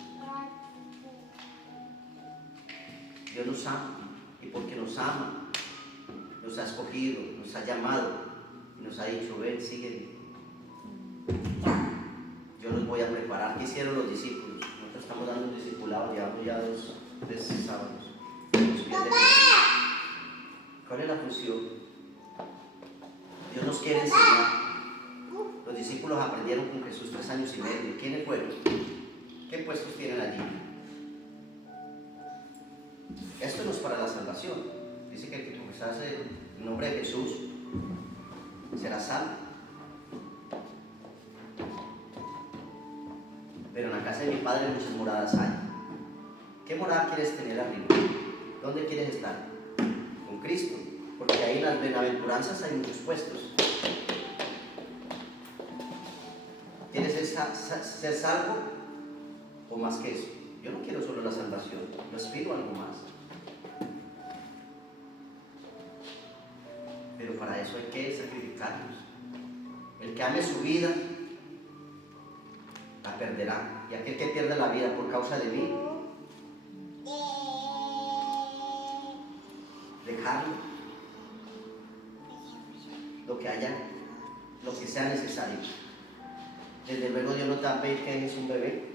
Dios nos ama, y porque nos ama, nos ha escogido, nos ha llamado y nos ha dicho: ven, sígueme. Yo los voy a preparar. ¿Qué hicieron los discípulos? Nosotros estamos dando un discipulado, llevamos ya 3 sábados. ¿Cuál es la función? Dios nos quiere enseñar. Los discípulos aprendieron con Jesús 3 años y medio. ¿Quiénes fueron? ¿Qué puestos tienen allí? Esto no es para la salvación. Dice que el que confesase el nombre de Jesús será salvo. Pero en la casa de mi Padre muchas moradas hay. ¿Qué morada quieres tener arriba? ¿Dónde quieres estar? Con Cristo. Porque ahí en las bienaventuranzas hay muchos puestos. ¿Quieres ser salvo o más que eso? Yo no quiero solo la salvación, yo aspiro a algo más. Pero para eso hay que sacrificarnos. El que ame su vida la perderá, y aquel que pierda la vida por causa de mí, dejarlo, lo que haya, lo que sea necesario. Desde luego Dios no te va a pedir que dejes un bebé,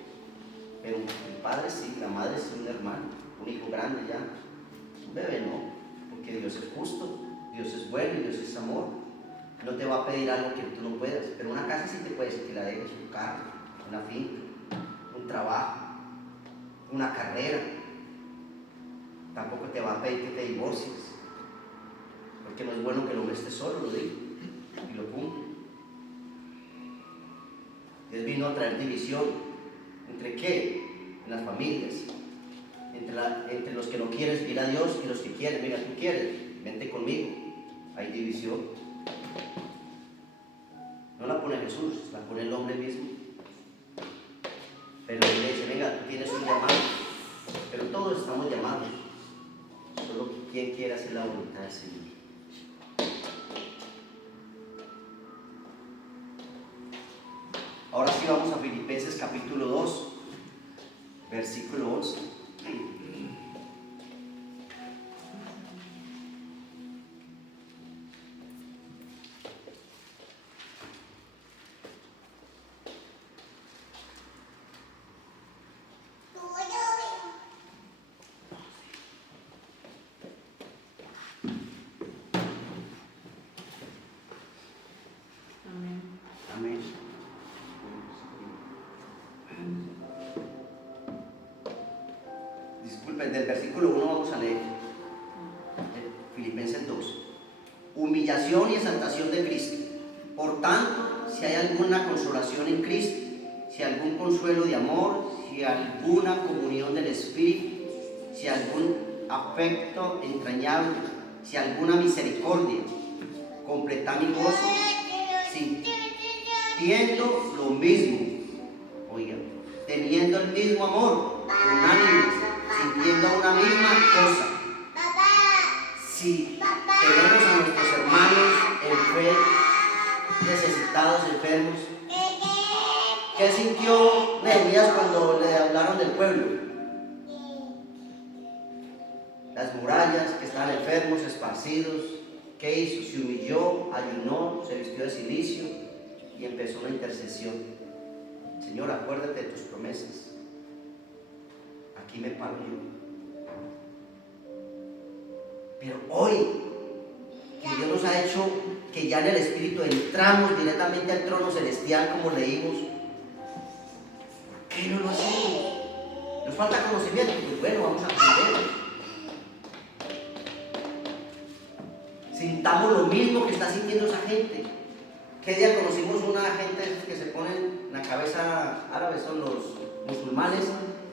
pero el padre sí, la madre sí, un hermano, un hijo grande ya. Un bebé no, porque Dios es justo, Dios es bueno y Dios es amor. No te va a pedir algo que tú no puedas, pero una casa sí te puede decir que la dejes, un carro, una finca, un trabajo, una carrera. Tampoco te va a pedir que te divorcies, porque no es bueno que el hombre esté solo, lo digo, y lo cumple. Dios vino a traer división. ¿Entre qué? En las familias. Entre los que no quieren seguir a Dios y los que quieren. Mira, tú quieres, vente conmigo. Hay división. No la pone Jesús, la pone el hombre mismo. Pero él le dice: venga, tú tienes un llamado. Pero todos estamos llamados. Solo quien quiera hacer la voluntad del Señor. Ahora sí vamos a Filipenses capítulo 2, versículo 11. Amén. Disculpen, del versículo 1 vamos a leer. Filipenses 2. Humillación y exaltación de Cristo. Por tanto, si hay alguna consolación en Cristo, si algún consuelo de amor, si alguna comunión del Espíritu, si algún afecto entrañable, si alguna misericordia, completad mi gozo, sintiendo lo mismo, oiga, teniendo el mismo amor, unánimes, sintiendo una misma cosa. Si tenemos a nuestros hermanos en fe, necesitados, enfermos, ¿qué sintió Nehemías cuando le hablaron del pueblo? Las murallas, que estaban enfermos, esparcidos. ¿Qué hizo? Se humilló, ayunó, se vistió de cilicio y empezó una intercesión. Señor, acuérdate de tus promesas. Aquí me paro yo. Pero hoy, que Dios nos ha hecho que ya en el Espíritu entramos directamente al trono celestial como leímos? ¿Por qué no lo hacemos? Nos falta conocimiento, pues bueno, vamos a aprender. Sintamos lo mismo que está sintiendo esa gente. ¿Qué día conocimos una gente que se ponen en la cabeza árabes, son los musulmanes,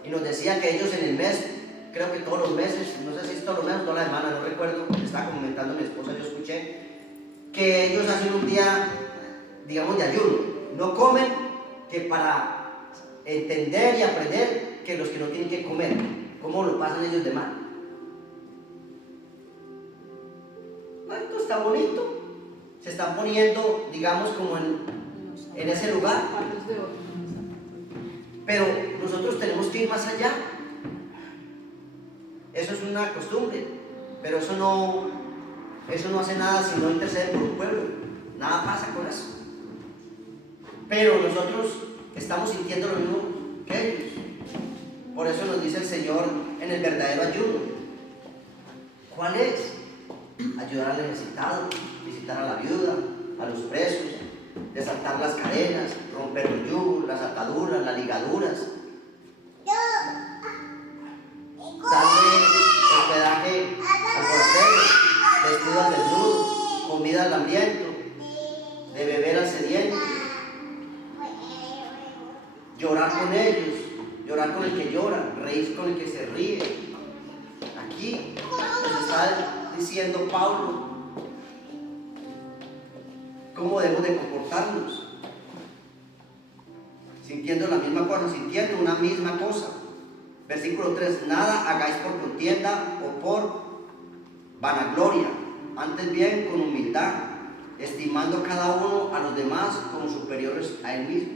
y nos decía que ellos en el mes, creo que todos los meses, no sé si es todos los meses o toda la semana, no recuerdo, estaba comentando mi esposa, yo escuché, que ellos hacen un día, digamos, de ayuno, no comen, que para entender y aprender que los que no tienen que comer, ¿cómo lo pasan ellos de mal? Bueno, esto está bonito, se están poniendo, digamos, como en ese lugar, pero nosotros tenemos que ir más allá. Eso es una costumbre, pero eso no hace nada si no intercede por un pueblo, nada pasa con eso. Pero nosotros estamos sintiendo lo mismo que ellos. Por eso nos dice el Señor en el verdadero ayuno. ¿Cuál es? Ayudar al necesitado, visitar a la viuda, a los presos, desatar las cadenas, romper los yugos, las ataduras, las ligaduras, darle hospedaje al forastero, vestido al desnudo, comida al hambriento, de beber al sediento, llorar con ellos, llorar con el que llora, reír con el que se ríe. Aquí nos está diciendo Pablo cómo debemos de comportarnos, sintiendo la misma cosa, sintiendo una misma cosa. Versículo 3, nada hagáis por contienda o por vanagloria, antes bien con humildad, estimando cada uno a los demás como superiores a él mismo.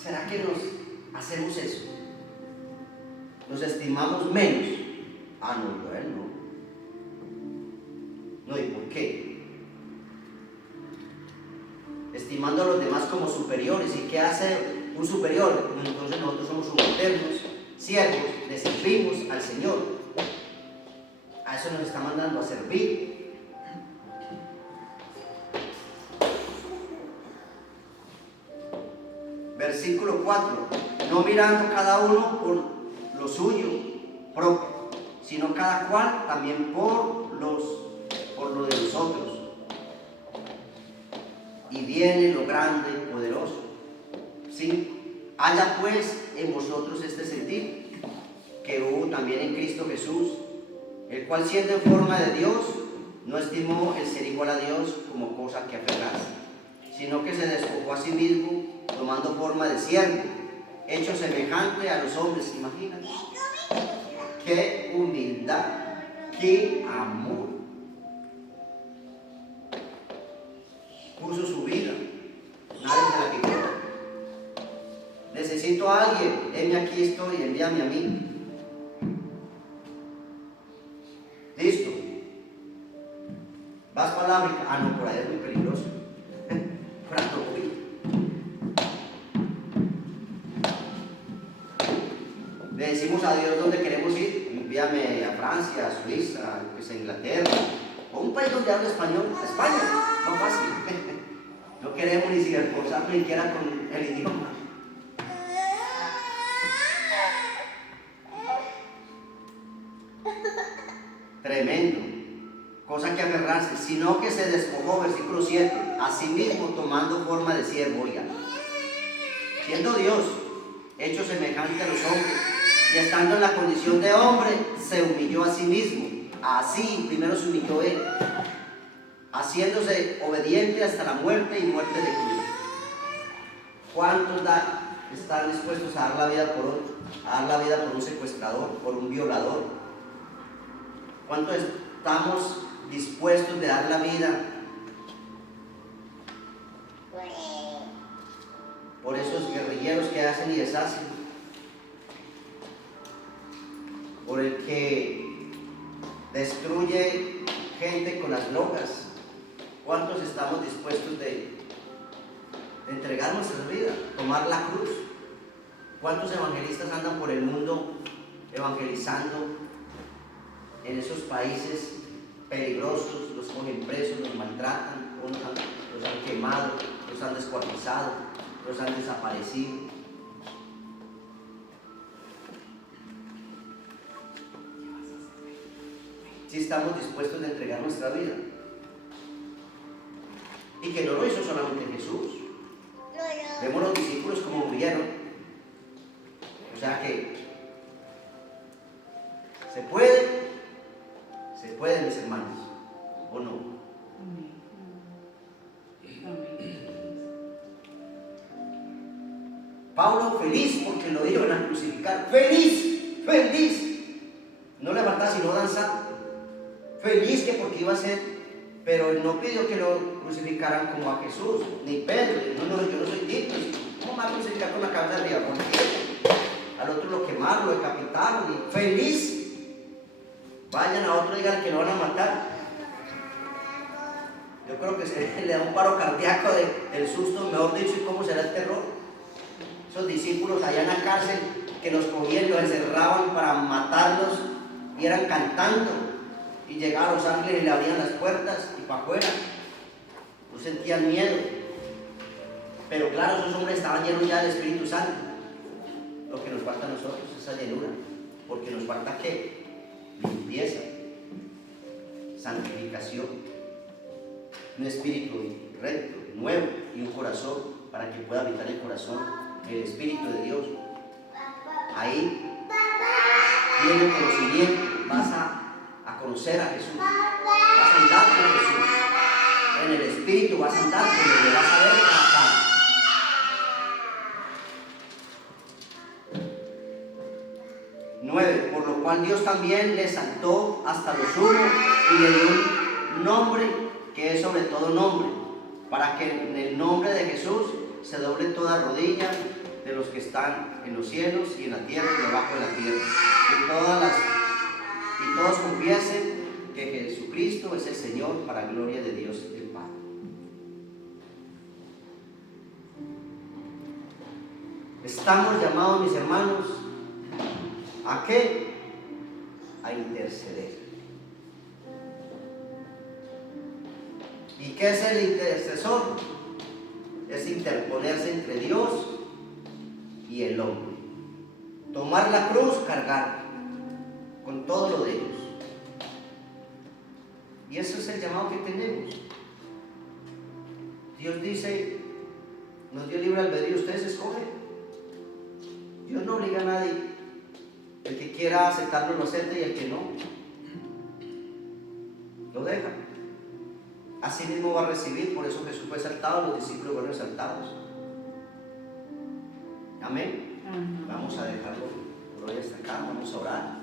¿Será que nos hacemos eso? ¿Nos estimamos menos? Ah, no, él no. No, ¿y por qué? Estimando a los demás como superiores. ¿Y qué hace un superior? Entonces nosotros somos subalternos, siervos, le servimos al Señor. A eso nos está mandando, a servir. Versículo 4, no mirando cada uno por lo suyo propio, sino cada cual también por lo de los otros. Y viene lo grande y poderoso. ¿Sí? Haya pues en vosotros este sentir que hubo también en Cristo Jesús, el cual siendo en forma de Dios, no estimó el ser igual a Dios como cosa que aferrarse, sino que se despojó a sí mismo, tomando forma de siervo, hecho semejante a los hombres. ¿Imaginan? ¡Qué humildad! ¡Qué amor! Puso su vida, nadie se la quitó. Necesito a alguien, heme aquí estoy, envíame a mí. Listo. ¿Vas para la África? Ah, no, por ahí es muy peligroso. Por ahí no voy. Le decimos a Dios dónde queremos ir. Envíame a Francia, a Suiza, a Inglaterra, o un país donde hable español. A España, no fácil. No queremos ni siquiera esforzarnos ni siquiera con el idioma. Tremendo. Cosa que aferrarse, sino que se despojó, versículo 7, a sí mismo tomando forma de siervo, oiga. Siendo Dios, hecho semejante a los hombres, y estando en la condición de hombre, se humilló a sí mismo. Así primero se humilló él, haciéndose obediente hasta la muerte y muerte de cruz. ¿Cuántos están dispuestos a dar la vida por otro? A dar la vida por un secuestrador, por un violador. ¿Cuántos estamos dispuestos de dar la vida por esos guerrilleros que hacen y deshacen? Por el que destruye gente con las drogas. ¿Cuántos estamos dispuestos de entregar nuestra vida, tomar la cruz? ¿Cuántos evangelistas andan por el mundo evangelizando en esos países peligrosos? Los cogen presos, los maltratan, los han quemado, los han descuartizado, los han desaparecido. Si estamos dispuestos a entregar nuestra vida. Y que no lo hizo solamente Jesús. Vemos los discípulos como murieron. O sea que se puede, mis hermanos, ¿o no? Pablo feliz porque lo iban a crucificar. ¡Feliz! ¡Feliz! No le faltaba sino danzar. Feliz que porque iba a ser, pero él no pidió que lo crucificaran como a Jesús, ni Pedro. No, yo no soy digno. ¿Cómo me va a crucificar con la cabeza arriba? ¿Por qué? Al otro lo quemaron, lo decapitaron. Y feliz. Vayan a otro y digan que lo van a matar. Yo creo que se le da un paro cardíaco del susto, mejor dicho, y cómo será el terror. Esos discípulos allá en la cárcel que los cogían y los encerraban para matarlos y eran cantando. Y llegaban los ángeles y le abrían las puertas y para afuera. No sentían miedo. Pero claro, esos hombres estaban llenos ya del Espíritu Santo. Lo que nos falta a nosotros es esa llenura. Porque nos falta ¿qué? Limpieza, santificación, un espíritu recto, nuevo y un corazón para que pueda habitar el corazón el Espíritu de Dios. Ahí viene el conocimiento, vas a conocer a Jesús, vas a andar con Jesús, en el Espíritu vas a andar con Él, vas a ver la cara. Por lo cual Dios también le exaltó hasta lo sumo y le dio un nombre que es sobre todo nombre, para que en el nombre de Jesús se doble toda rodilla de los que están en los cielos y en la tierra y debajo de la tierra, y todos confiesen que Jesucristo es el Señor, para gloria de Dios el Padre. Estamos llamados, mis hermanos, ¿a qué? A interceder. ¿Y qué es el intercesor? Es interponerse entre Dios y el hombre. Tomar la cruz, cargar con todo lo de ellos. Y eso es el llamado que tenemos. Dios dice, nos dio libre albedrío, ustedes escogen. Dios no obliga a nadie. El que quiera aceptarlo lo acepta y el que no lo deja. Así mismo va a recibir. Por eso Jesús fue exaltado, los discípulos fueron exaltados. Amén. Vamos a dejarlo por hoy hasta acá, vamos a orar.